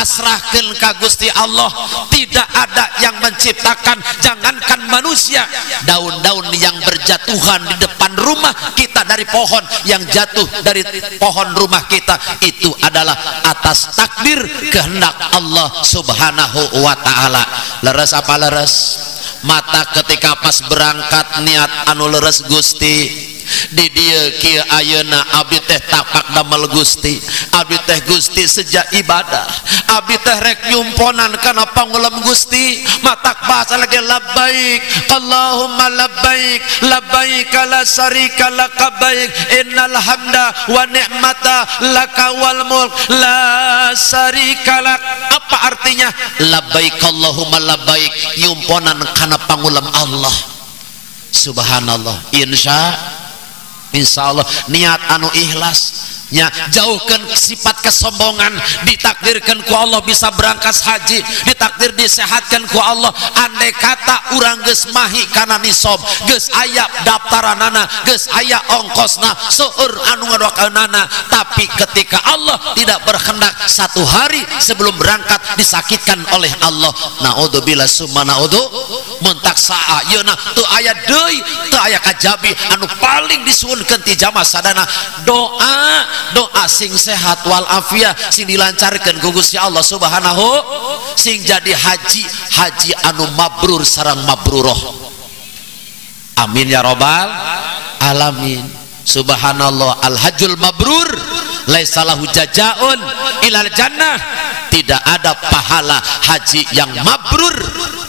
pasrahkeun ka Gusti Allah. Tidak ada yang menciptakan, jangankan manusia, daun-daun yang berjatuhan di depan rumah kita dari pohon yang jatuh dari pohon rumah kita itu adalah atas takdir kehendak Allah Subhanahu wa taala. Leres apa leres? Mata ketika pas berangkat niat anu leres Gusti, di dieu kieu ayeuna abdi teh tapak damel Gusti, abdi teh Gusti sejak ibadah, abdi teh rek nyumponan kana pangulam Gusti, matak bahasa lagi labbaik Allahumma labbaik labbaik la syarika lak baik innal hamda wa ni'mata laka wal mulk la syarika lak. Apa artinya labbaik Allahumma labbaik? Nyumponan kana pangulam Allah. Subhanallah. Insya Allah niat anu ikhlas nya jauhkan sifat kesombongan. Ditakdirkan ku Allah bisa berangkat haji, ditakdir disehatkan ku Allah. Andai kata urang geus mahi kana nisob, geus aya daftaranana, geus aya ongkosna, seueur anu ngadoakeunana, tapi ketika Allah tidak berkehendak satu hari sebelum berangkat disakitkan oleh Allah. Naudzubillah summa naudzu mentak saa yeuna teu aya deui, teu aya kajabi anu paling disuwunkeun ti jamaah sadana doa sing sehat wal afiat sing dilancarkeun ku Gusti Allah Subhanahu, sing jadi haji anu mabrur sareng mabruroh. Amin ya rabbal alamin. Subhanallah, al hajjul mabrur laisa lahu jazaun ilal jannah. Tidak ada pahala haji yang mabrur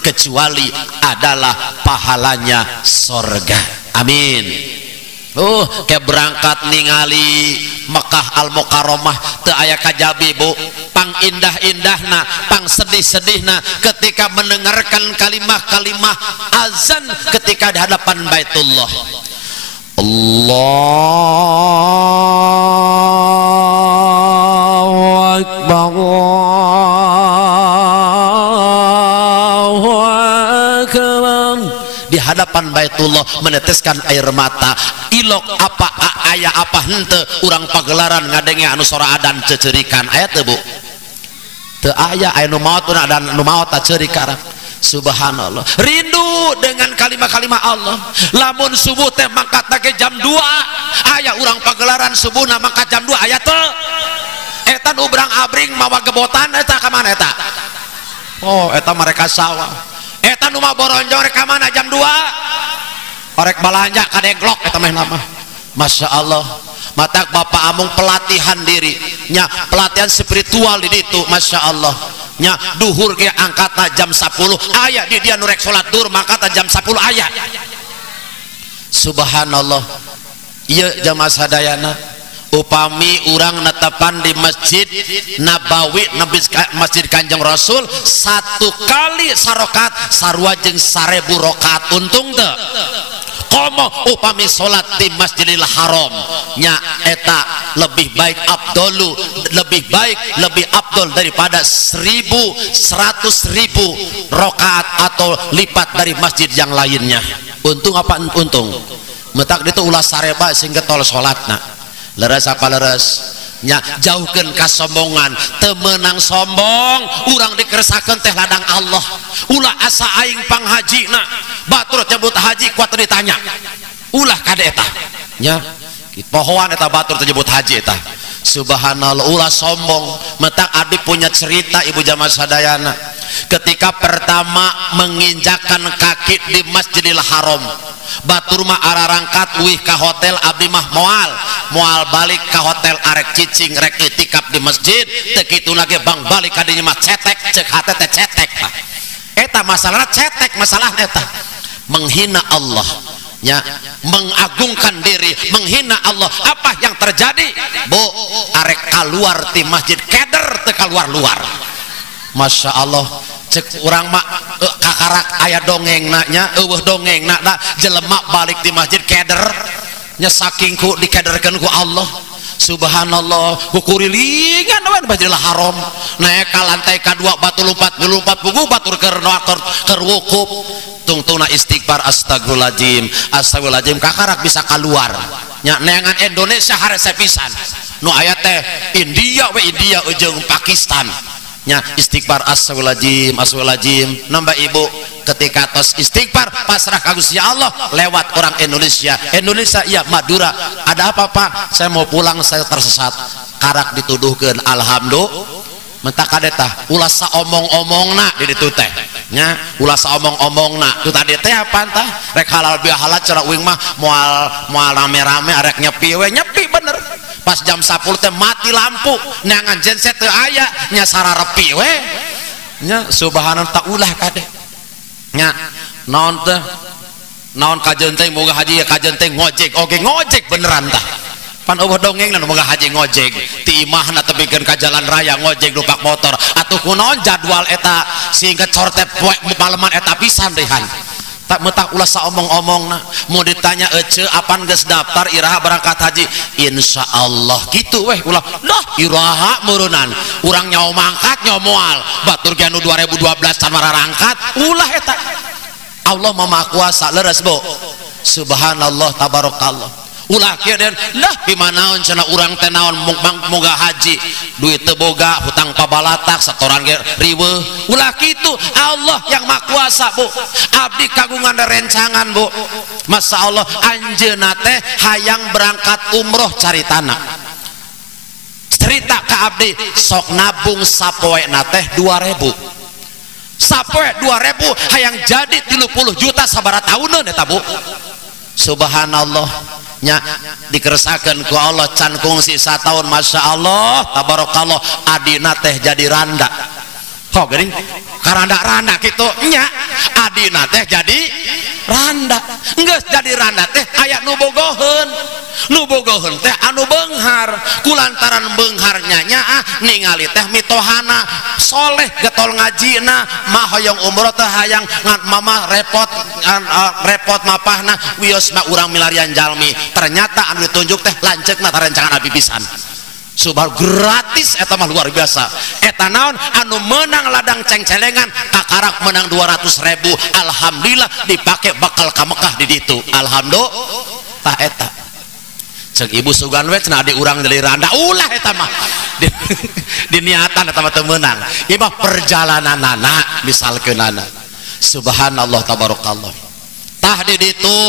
kecuali adalah pahalanya sorga. Amin. Kayak berangkat ningali Mekah Al Mukarramah teu aya kajabi Bu, pang indah-indahna, pang sedih-sedihna ketika mendengarkan kalimah-kalimah azan ketika di hadapan Baitullah. Allahu Akbar, Allahu Akbar. Di hadapan Baitullah meneteskan air mata. Ilok apa aya apa henteu urang pagelaran ngadenge anu sora adan cecerikan aya teu Bu? Teu aya anu maot adan anu maot cecerikan. Subhanallah, rindu dengan kalimah-kalimah Allah. Lamun subuh teh mangkat ge jam 2, aya urang pagelaran subuhna mangkat jam 2 aya teu? Eta nu ubrang abring mawa gebotan eta ka mana eta? Oh, eta mereka sawah. Eta nu mah boronjong rek ka mana jam 2? Orek balanja ka deglok eta mah nama. Masya Allah. Matak Bapak Amung pelatihan diri nya, pelatihan spiritual di ditu. Masya Allah nya, duhur ge angkatna jam 10 aya di dia nu rek salat duhur mangkatna jam 10 aya. Subhanallah. Ieu jamaah sadayana, upami urang netepan di Masjid Nabawi, Masjid Kanjeng Rasul, satu kali sarokat sarua jeung 1000 rakaat untung teu? Komo upami salat di Masjidil Haram nya eta lebih baik abdolu, lebih baik lebih abdol daripada 100.000 rakaat atau lipat dari masjid yang lainnya. Untung apa untung? Metak ditu ulah sareba sing getol salatna. Leres apa leres? Nya jauhkeun kasombongan, teu meunang sombong, urang dikeresakeun teh ladang Allah. Ulah asa aing panghajina, batur nyebut haji kuat ditanya. Ulah kade eta. Nya pohoan eta batur nyebut haji eta. Subhanallah, ulah sombong. Metak abdi punya cerita ibu jamaah sadayana. Ketika pertama menginjakan kaki di Masjidil Haram, batur mah ararangkat wih ka hotel abdi mah moal balik ka hotel arek cicing rek itikaf di masjid teu kitu lagi bang balik ka dinya mah cetek ceuk hate teh cetek. Eta masalahna cetek, masalah eta menghina Allah nya, mengagungkan diri, menghina Allah. Apa yang terjadi Bu? Arek keluar ti masjid keder teu keluar-luar. Masya Allah, cek urang mah kakarak aya dongengna nya, eueuh dongengna da jelema balik di masjid keder nya, saking ku dikederkeun ku Allah. Subhanallah, kukurilingan we Masjidil Haram, naik ka lantai kadua batu lompat pugu batur keur wukuf tungtuna istighfar astagfirullahaladzim astagfirullahaladzim kakarak bisa keluar nya. Neangan Indonesia hareusa pisan nu aya teh India we India jeung Pakistan nya istighfar astagfirullahaladzim nambah ibu ketika tos istighfar pasrah ka Gusti Allah lewat orang Indonesia ya Madura ada apa Pak saya mau pulang saya tersesat karak dituduhkeun alhamdulillah mentak kadeta ulah saomong-omongna di ditu teh nya ulah saomong-omongna tu tadi teh apa tah rek halal bihalal cara uing mah moal rame-rame arek nyepi we nyepi bener pas jam 10 teh mati lampu neangan genset teu aya nya sararepi we nya subhanallah tak ulah kade nya naon teh naon kajeun teh moga haji kajeun teh ngojek oge ngojek beneran tah pan eueuh dongeng nu moga haji ngojek ti imahna tebikeun ka jalan raya ngojek numpak motor atuh kunaon jadwal eta sehingga cortep paleman eta pisan dehan tak metak ulah saomong-omongna mau ditanya ece apan geus daftar iraha berangkat haji insyaallah gitu weh ulah dah iraha meureunnan urang nyawa mangkat nyawa moal batur ge anu 2012 can mararangkat ulah eta Allah Maha Kuasa leres bo subhanallah tabarakallah ulah kieu den lah dimanaon cenah urang teh naon moga haji duit teu boga hutang pabalatak setoran ge riweuh ulah kitu Allah yang Maha Kuasa Bu abdi kagungan rencangan Bu masyaallah anjeunna teh hayang berangkat umroh caritana cerita ka abdi sok nabung sapoena teh 2.000 sapoe 2.000 hayang jadi 30 juta sabaraha tahuneun eta Bu subhanallah nya dikeresakeun ku Allah can kungsi satahun masya Allah tabarakallah adina teh jadi randa kok geuning karanda-randa kitu nya adina teh jadi randa geus jadi randa teh aya nu bogoheun teh anu beunghar kulantaran beungharnya nya ningali teh mitohana soleh getol ngajina mah hoyong umroh teh hayang ngan mama repot mapahna wios mah urang milarian jalmi ternyata anu ditunjuk teh lanceukna tarencangan abi pisan subhanallah gratis eta mah luar biasa eta naon anu menang ladang cengcelengan kakarak menang 200.000 alhamdulillah dipake bakal ka Mekah di ditu alhamdulillah tah eta cek ibu sugan we cenah adi urang dari randa ulah eta mah di niatan eta mah teu meunang ieu mah perjalananana misalkeunana subhanallah tabarakallah tah di ditu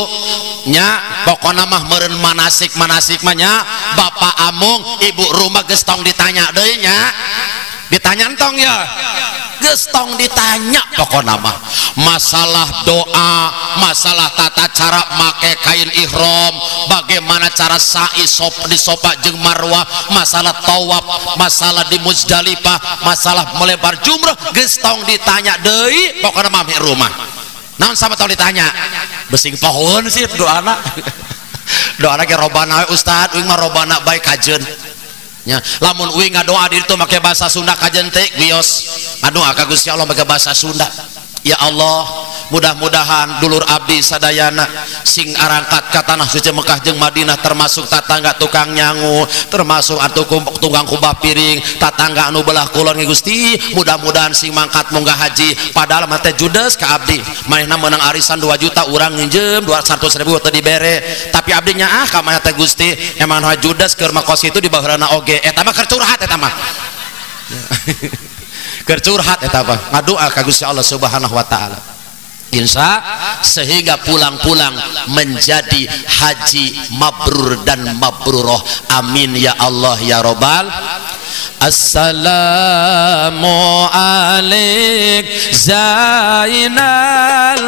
nya pokona mah meureun manasik mah nya bapak amung ibu rumah geus tong ditanya deui nya ditanya entong ya geus tong ditanya pokona mah masalah doa masalah tata cara make kain ihram bagaimana cara sa'i di Safa jeung Marwah masalah tawaf masalah di Muzdalifah masalah melebar jumrah geus tong ditanya deui pokona mah di rumah naon sama tong ditanya besing pohon sih doana doana ge robana we ustad uing mah robana bae kajeun nya lamun uing ngadoa di ditu make bahasa Sunda kajeun teh wios ngadoa ka Gusti Allah make bahasa Sunda ya Allah mudah-mudahan dulur abdi sadayana sing arangkat ka tanah suci Mekah jeung Madinah termasuk tatangga tukang nyangu termasuk atuh tukang kubah piring tatangga anu belah kulon Gusti mudah-mudahan sing mangkat munggah haji padahal mah teh judes ka abdi manehna meunang arisan 2 juta urang nginjem 200.000 teu dibere tapi abdinya ka mah teh Gusti emang judes keur makos itu di baheurana oge eta mah keur curhat eta mah keur curhat eta mah ngadoa ka Gusti Allah Subhanahu wa taala insya sehingga pulang-pulang menjadi haji mabrur dan mabruroh amin ya Allah ya Rabbal assalamu alaik zainal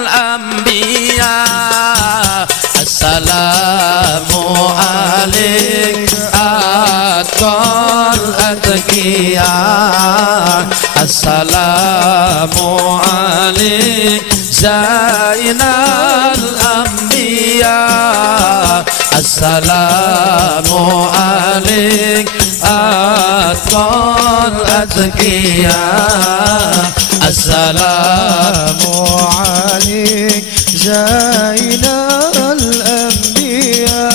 anbiya assalamu alaik atqal atqiya assalamu alaik zainal anbiya assalamu alaik atqal atqiya assalamu alaik zainal anbiya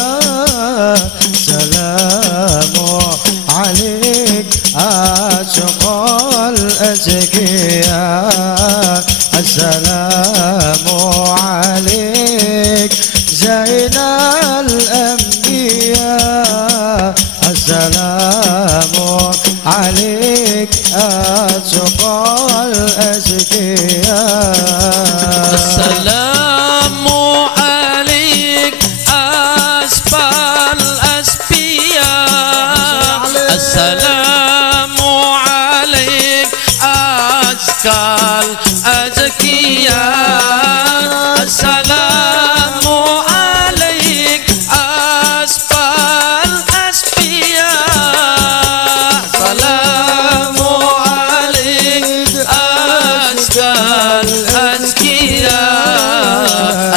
assalamu alaik atqal atqiya assalamu alaik zainal anbiya assalamu alaik عليك أتقى الأزكياء السلام عليك أسفى الأسفياء السلام عليك أزكى الأزكياء السلام عليك أسفى الأسفياء السلام عليك أزكى الأزكياء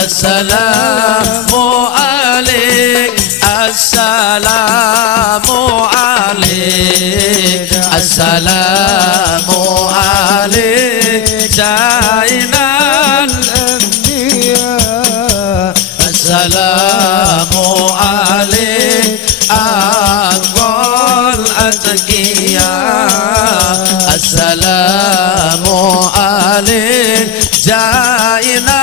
السلام عليك السلام عليك السلام عليك جاينا الأنبياء السلام عليك أقوى الأتقياء السلام عليك جاينا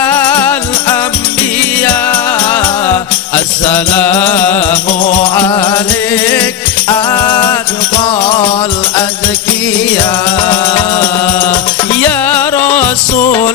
الأنبياء السلام عليك أتقى الأتقياء يا رسول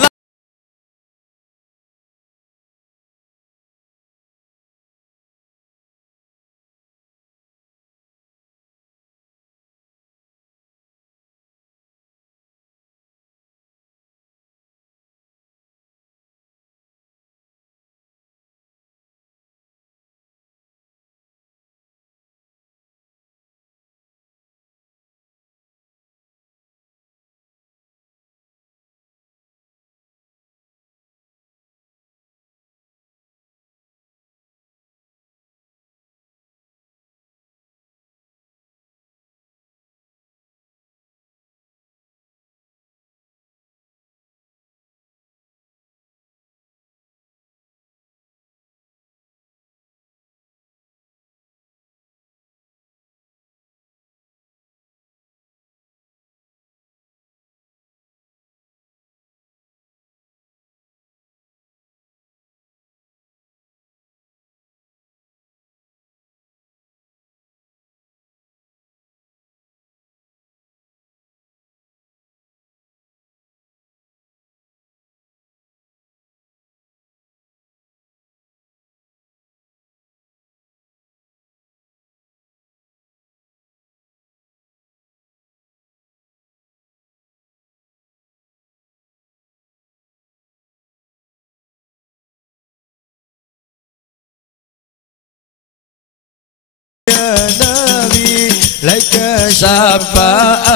يا نبي لك شفاعة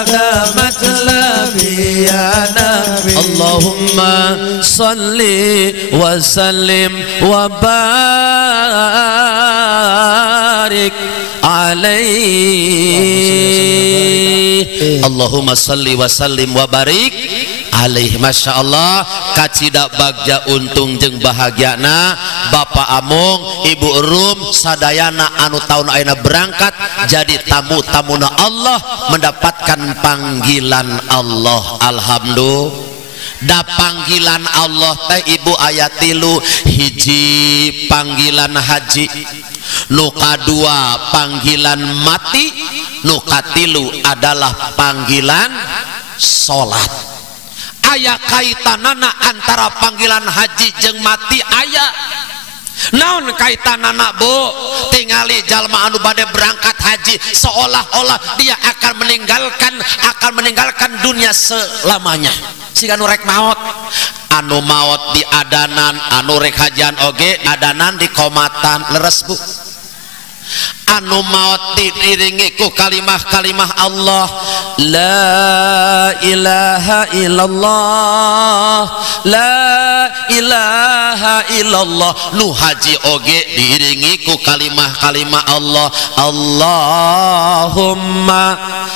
أقامت لبي يا نبي اللهم صل وسلم وبارك عليه Allahumma salli wa sallim wa barik alaih. Masya Allah, kacida bagja untung jeung bahagiana Bapak Amung, Ibu Rum, sadayana anu tahun ayeuna berangkat jadi tamu-tamuna Allah, mendapatkan panggilan Allah. Alhamdulillah. Da panggilan Allah teh Ibu ayat 3, hiji panggilan haji, nu kadua panggilan mati, nu katilu adalah panggilan salat. Aya kaitanana antara panggilan haji jeung mati aya. Naon kaitanana Bu? Tingali jalma anu bade berangkat haji seolah-olah dia akan meninggalkan dunia selamanya. Siga nu rek maot, anu maot di adanan, anu rek hajian oge adanan di komatan, leres Bu. Anu maot diiringi ku kalimah-kalimah Allah, la ilaha illallah, la ilaha illallah. Nu haji oge diiringi ku kalimah-kalimah Allah, Allahumma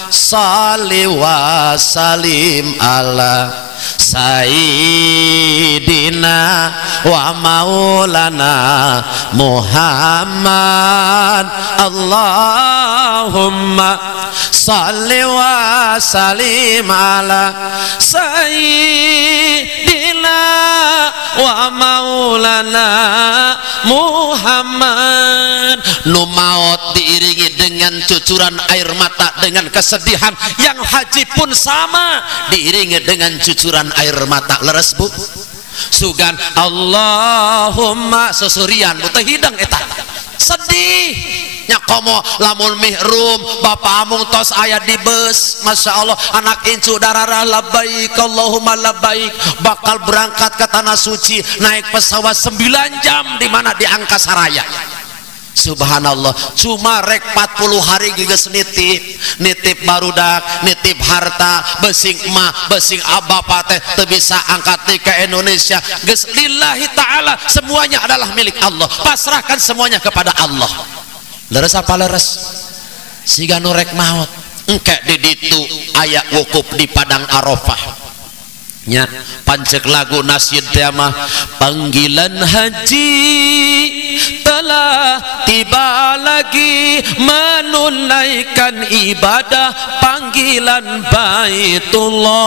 salli wa salim ala Sayyidina wa maulana Muhammad. Allahumma salli wa salim ala Sayyidina wa maulana Muhammad. Nu maot diiringi dengan dengan cucuran air mata dengan kesedihan, yang haji pun sama diiringi dengan cucuran air mata. Leres Bu? Sugan Allahumma susurian butuh hidang eta sedih nya komo lamun mihrum bapak amung tos aya di bus, masya Allah anak incu dararah labbaik Allahumma labbaik bakal berangkat ke tanah suci naik pesawat 9 jam di mana di Angkasa Raya. Subhanallah, cuma rek 40 hari geus nitip barudak, nitip harta, besing emak, besing abapa teh teu bisa angkat ke Indonesia. Geus lillahi taala, semuanya adalah milik Allah. Pasrahkan semuanya kepada Allah. Leres apa leres? Siga nu rek maot. Engke di ditu aya wukuf di padang Arafah. Nya pancek lagu nasyid teh mah panggilan haji telah tiba lagi menunaikan ibadah panggilan Baitullah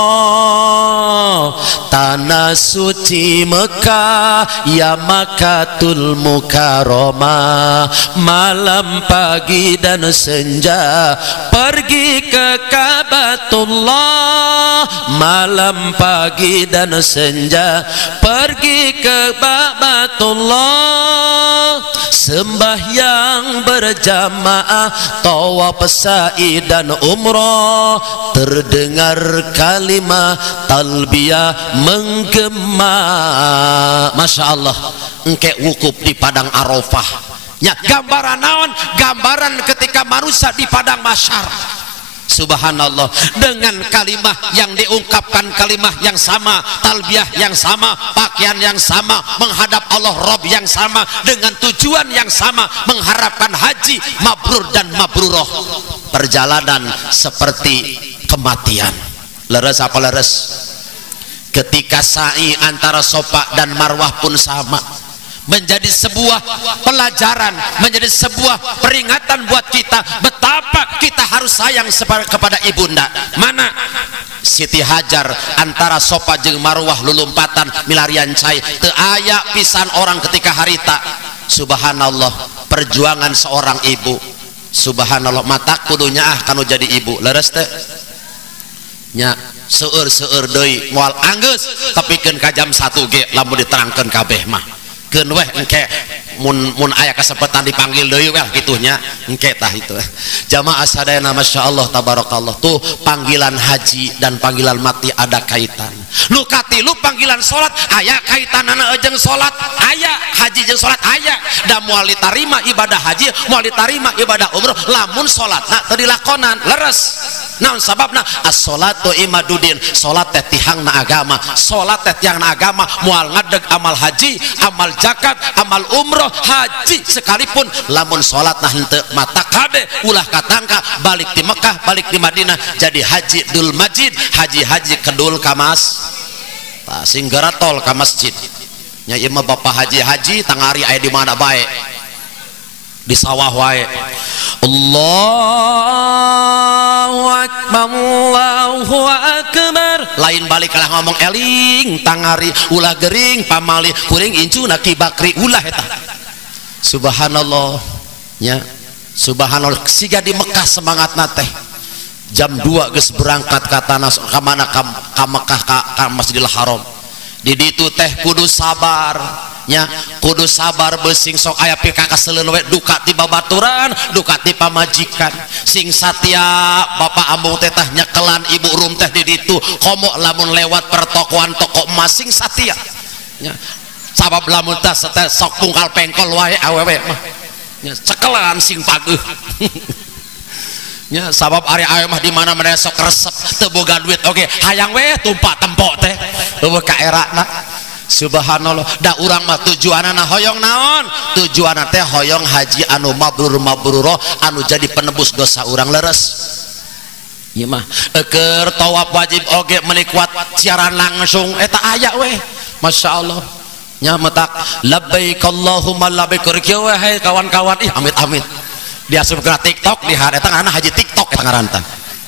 tanah suci Mekah ya Makkatul Mukarramah malam pagi dan senja pergi ke Ka'batullah malam pagi dan senja pergi ke Ka'batullah sembahyang berjamaah tawaf sa'i dan umrah terdengar kalimah talbiyah menggema. Masya Allah engke wukuf di padang Arafah nya gambaran naon? Gambaran ketika manusia di padang mahsyar. Subhanallah, dengan kalimah yang diungkapkan kalimah yang sama, talbiyah yang sama, pakaian yang sama, menghadap Allah Rabb yang sama, dengan tujuan yang sama, mengharapkan haji mabrur dan mabruroh. Perjalanan seperti kematian. Leres apa leres? Ketika sa'i antara Safa dan Marwah pun sama, menjadi sebuah pelajaran, menjadi sebuah peringatan buat kita betapa kita harus sayang kepada ibunda. Mana Siti Hajar antara Safa jeung Marwah lulumpatan milarian cai teu aya pisan orang ketika harita. Subhanallah, perjuangan seorang ibu. Subhanallah, mata kudunya kanu jadi ibu. Leres teh nya seueur deui moal anggeus tepikeun ka jam 1 ge lamun diterangkeun kabeh mah keun weh engke mun aya kesempatan dipanggil deui weh kitunya engke tah itu. Jamaah sadayana masyaallah tabarakallah, tuh panggilan haji dan panggilan mati ada kaitan. Nu katilu panggilan salat aya kaitanana jeung salat, aya haji jeung salat aya. Da moal ditarima ibadah haji, moal ditarima ibadah umroh lamun salatna teu dilakonan. Leres naon sababna? As-sholatu imaduddin, salat teh tihangna agama, salat teh tihangna agama, moal ngadeg amal haji, amal zakat, amal umroh, haji sekalipun lamun salat nah henteu mata kade ulah katangka balik di Mekah, balik di Madinah jadi haji dul majid, haji kedul kamas tah singgara tol ka masjid nya ieu mah bapak haji tangari aya di mana bae di sawah wae. Allahu akbar, Allahu akbar. Lain balik kalah ngomong eling tangari ulah gering pamali kuring incuna ki bakri ulah eta. Subhanallah nya subhanallah siga di Mekah semangatna teh jam 2 geus berangkat ka tanah ka mana ka Mekah ka Masjidil Haram. Di ditu teh kudu sabar nya kudu sabar besing sok aya pika kaseuleun we duka ti babaturan, duka ti pamajikan. Sing satia bapak ambung teh tah nyekelan ibu rum teh di ditu komo lamun lewat pertokoan toko emas sing satia nya sabab lamun teh sok pungkal pengkol wae awewe mah nya cekelan sing pageuh nya sabab ari awe mah di mana mana sok resep teu boga duit oge hayang we tumpak tempok teh eueuh ka erana. Subhanallah, da urang mah tujuanana hoyong naon? Tujuanna teh hoyong haji anu mabrur mabruroh anu jadi penebus dosa urang. Leres ieu mah keur tawaf wajib oge meuli kuat siaran langsung eta aya we masyaallah nya metak labbaik Allahumma labbaik kieu we kawan-kawan ih amit-amit diasup ke TikTok di eta ngaranna haji TikTok eta ngaranna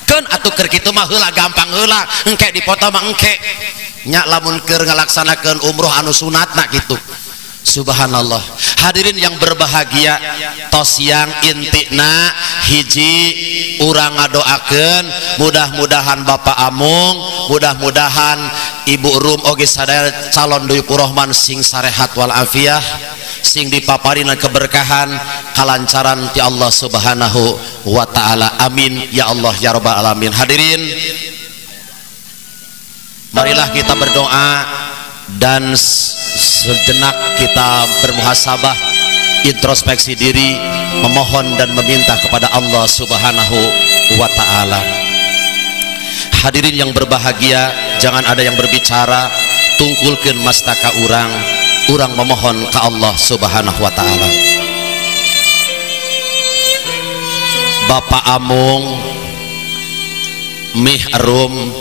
keun atuh keur kitu mah heula gampang heula engke dipoto mah engke nya lamun keur ngalaksanakeun umroh anu sunatna gitu Subhanallah. Hadirin yang berbahagia, tos yang intikna hiji urang ngadoakeun mudah-mudahan Bapak Amung, mudah-mudahan Ibu Rum oge sadaya calon Duyupur Rahman sing sarehat wal afiah, sing dipaparina keberkahan kalancaran ti Allah Subhanahu wa taala. Amin ya Allah ya rabbal alamin. Hadirin, marilah kita berdoa dan sejenak kita bermuhasabah, introspeksi diri, memohon dan meminta kepada Allah Subhanahu wa taala. Hadirin yang berbahagia, jangan ada yang berbicara, tungkulkeun mastaka urang memohon ke Allah Subhanahu wa taala. Bapak Amung Mih Rum,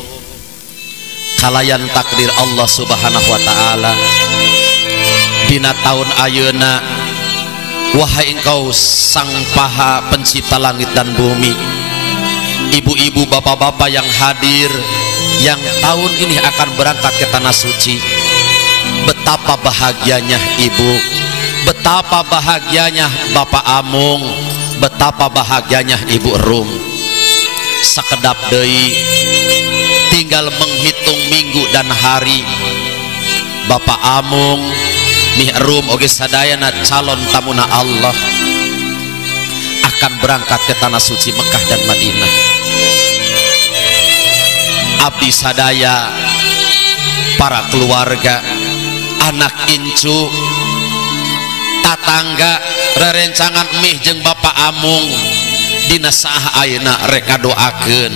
kalayan takdir Allah Subhanahu wa taala dina taun ayeuna, wahai engkau sang paha pencipta langit dan bumi, ibu-ibu bapak-bapak yang hadir yang tahun ini akan berangkat ke tanah suci, betapa bahagianya ibu, betapa bahagianya Bapak Amung, betapa bahagianya Ibu Rum. Sakedap deui tinggal menghitung minggu dan hari, Bapak Amung Mih Rum oge sadayana calon tamuna Allah akan berangkat ke tanah suci Mekah dan Madinah. Abdi sadaya, para keluarga, anak incu, tatangga, rerencangan Mih jeung Bapak Amung dina saah ayeuna rek ngadoakeun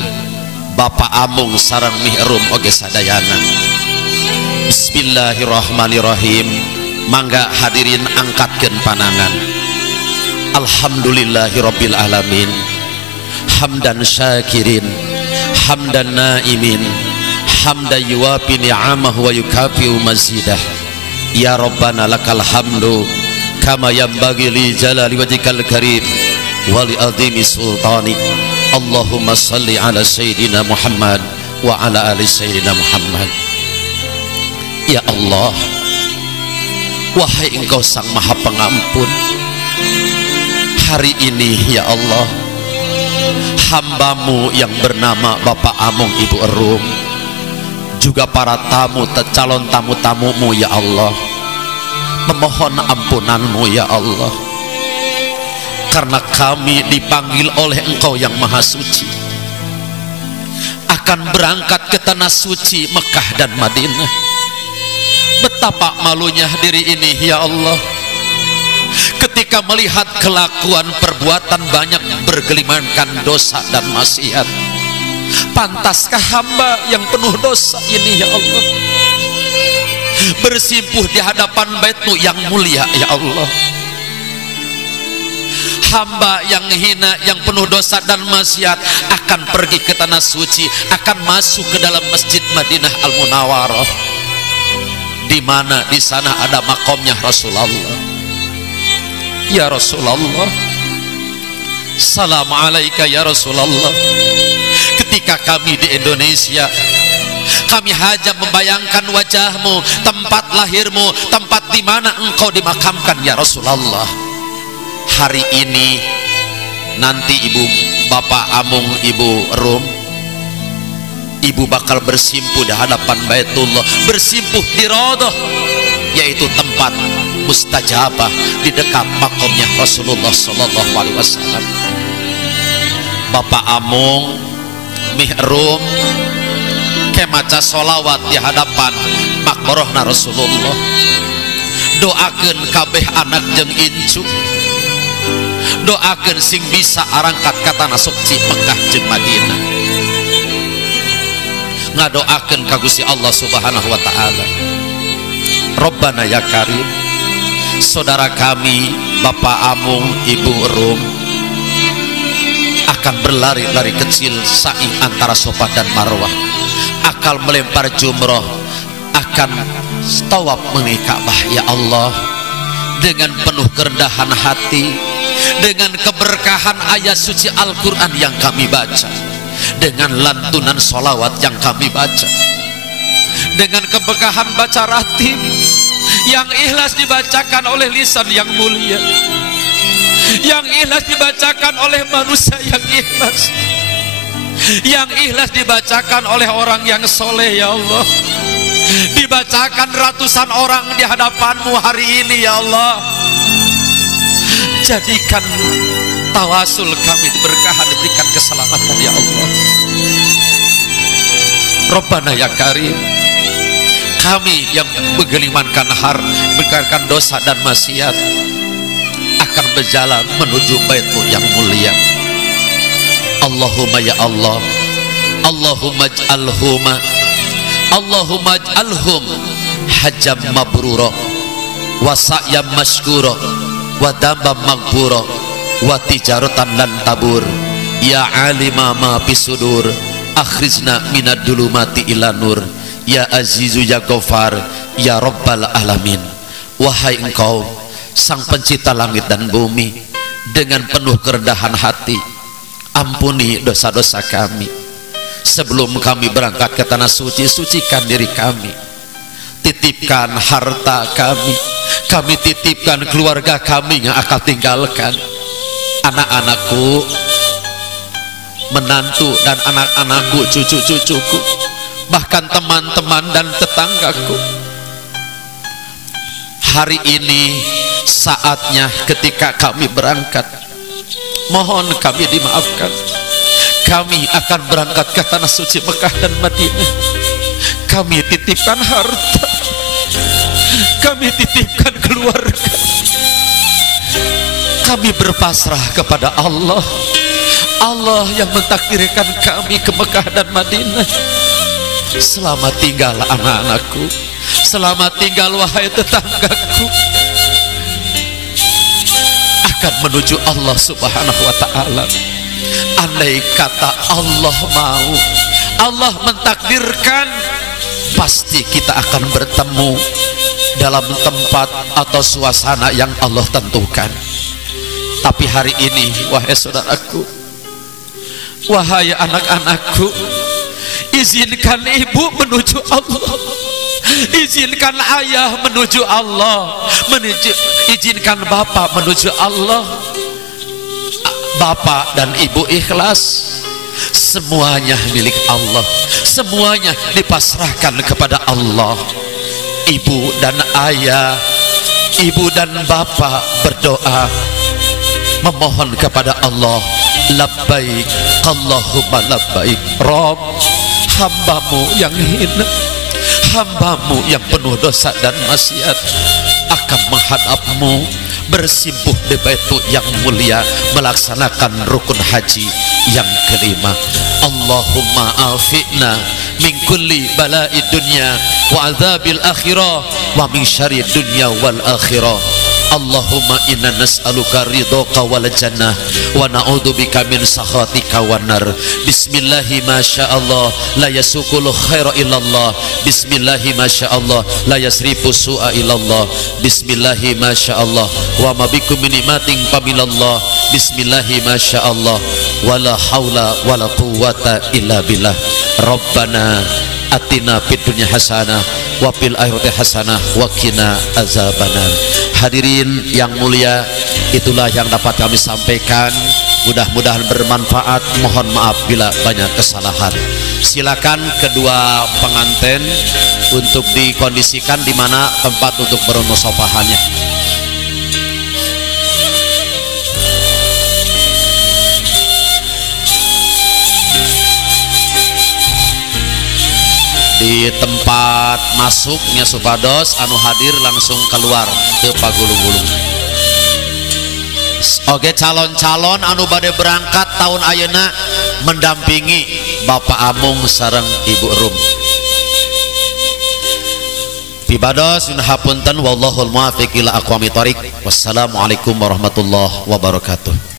Bapak Amung sareng Mih Rum oge sadayana. Bismillahirrahmanirrahim. Mangga hadirin angkatkeun panangan. Alhamdulillahirabbil alamin. Hamdan syakirin, hamdan naimin, hamdan yuwafi ni'amahu wa yukafi'u mazidah. Ya Rabbana lakal hamdu kama yanbaghi li jalali wajhikal karim wa li azimi sultani. Allahumma salli ala sayyidina Muhammad wa ala ali sayyidina Muhammad. Ya Allah, wahai engkau sang maha pengampun, hari ini ya Allah, hambamu yang bernama Bapak Amung Ibu Rum, juga para tamu, calon tamu-tamumu ya Allah, memohon ampunanmu ya Allah, karena kami dipanggil oleh engkau yang maha suci akan berangkat ke tanah suci Mekah dan Madinah. Betapa malunya diri ini ya Allah, ketika melihat kelakuan perbuatan banyak bergelimankan dosa dan maksiat. Pantaskah hamba yang penuh dosa ini ya Allah bersimpuh di hadapan Bait-Mu yang mulia ya Allah? Hamba yang hina, yang penuh dosa dan maksiat akan pergi ke tanah suci, akan masuk ke dalam Masjid Madinah Al-Munawwarah, di mana di sana ada makomnya Rasulullah. Ya Rasulullah, salam alaika ya Rasulullah. Ketika kami di Indonesia, kami hanya membayangkan wajahmu, tempat lahirmu, tempat di mana engkau dimakamkan ya Rasulullah. Hari ini nanti Ibu Bapak Amung Ibu Rum, ibu bakal bersimpuh di hadapan Baitullah, bersimpuh di Raudhah, yaitu tempat mustajabah di dekat makamnya Rasulullah sallallahu alaihi wasallam. Bapak Amung Mih Rum kemaca sholawat di hadapan makborohna Rasulullah. Doakeun kabeh anak jeung incu, doakeun sing bisa arangkat ka tanah suci Mekah jeung Madinah, ngadoakeun ka Gusti Allah Subhanahu wa taala. Rabbana ya Karim, saudara kami Bapak Amung Ibu Rum akan berlari-lari kecil sa'i antara Safa dan Marwah, akan melempar jumroh, akan tawaf mengenai Ka'bah ya Allah, dengan penuh kerendahan hati, dengan keberkahan ayat suci Al-Quran yang kami baca, dengan lantunan sholawat yang kami baca, dengan keberkahan baca ratib yang ikhlas dibacakan oleh lisan yang mulia, yang ikhlas dibacakan oleh manusia yang ikhlas, yang ikhlas dibacakan oleh orang yang soleh ya Allah, dibacakan ratusan orang di hadapanmu hari ini ya Allah. Jadikan tawasul kami diberkahan, diberikan keselamatan ya Allah. Rabbana ya Karim, kami yang menggelimankan berkarkan dosa dan maksiat akan berjalan menuju bait-Mu yang mulia. Allahumma ya Allah, Allahumma ij'alhum hajjam mabrura wa sa'yam mashkura wa dambam maghfura wa tijaratan lan tabur. Ya alima ma bisudur, akhrizna minad dulumati ila nur. Ya azizu ya ghafar, ya rabbal alamin. Wahai Engkau sang pencipta langit dan bumi, dengan penuh kerendahan hati ampuni dosa-dosa kami. Sebelum kami berangkat ke tanah suci, sucikan diri kami, titipkan harta kami titipkan keluarga kami yang akan tinggalkan, anak-anakku, menantu dan anak-anakku, cucu-cucuku, bahkan teman-teman dan tetanggaku. Hari ini saatnya ketika kami berangkat, mohon kami dimaafkan. Kami akan berangkat ke tanah suci Mekah dan Madinah. Kami titipkan harta, kami titipkan keluarga, kami berpasrah kepada Allah. Allah yang mentakdirkan kami ke Mekah dan Madinah. Selamat tinggal anak-anakku, selamat tinggal wahai tetanggaku, akan menuju Allah Subhanahu wa ta'ala. Andai kata Allah mau, Allah mentakdirkan, pasti kita akan bertemu dalam tempat atau suasana yang Allah tentukan. Tapi hari ini wahai saudaraku, wahai anak-anakku, izinkan ibu menuju Allah, izinkan ayah menuju Allah, izinkan bapak menuju Allah. Bapak dan ibu ikhlas, semuanya milik Allah, semuanya dipasrahkan kepada Allah. Ibu dan ayah, ibu dan bapak berdoa memohon kepada Allah, labbaik Allahumma labbaik. Rob, hambamu yang hina, hambamu yang penuh dosa dan maksiat akan menghadapmu, bersimpuh di bait-Mu yang mulia, melaksanakan rukun haji yang kelima. Allahumma afi'na min kulli bala'i dunya wa azabil akhirah wa min syarri dunya wal akhirah. Allahumma inna nas'aluka ridhaka wal jannah wa na'udzubika min sakhatika wan nar. Bismillahi masyaallah la yasukul khaira illallah. Bismillahi masyaallah la yasrifu su'a illallah. Bismillahi masyaallah wa ma bikum min ni'matin familallah. Bismillahi masyaallah wala haula wala quwwata illa billah. Rabbana atina fid dunya hasanah wa fil akhirati hasanah wa qina azabannar. Hadirin yang mulia, itulah yang dapat kami sampaikan. Mudah-mudahan bermanfaat. Mohon maaf bila banyak kesalahan. Silakan kedua pengantin untuk dikondisikan di mana tempat untuk bermusafahannya. Di tempat masuknya supados anu hadir langsung keluar ke pagulung-gulung. Oke, calon-calon anu bade berangkat tahun ayeuna mendampingi Bapak Amung sareng Ibu Rum. Pibados nyuwun hapunten, wallahul muwaffiq ila aqwamit thoriq. Wassalamualaikum warahmatullahi wabarakatuh.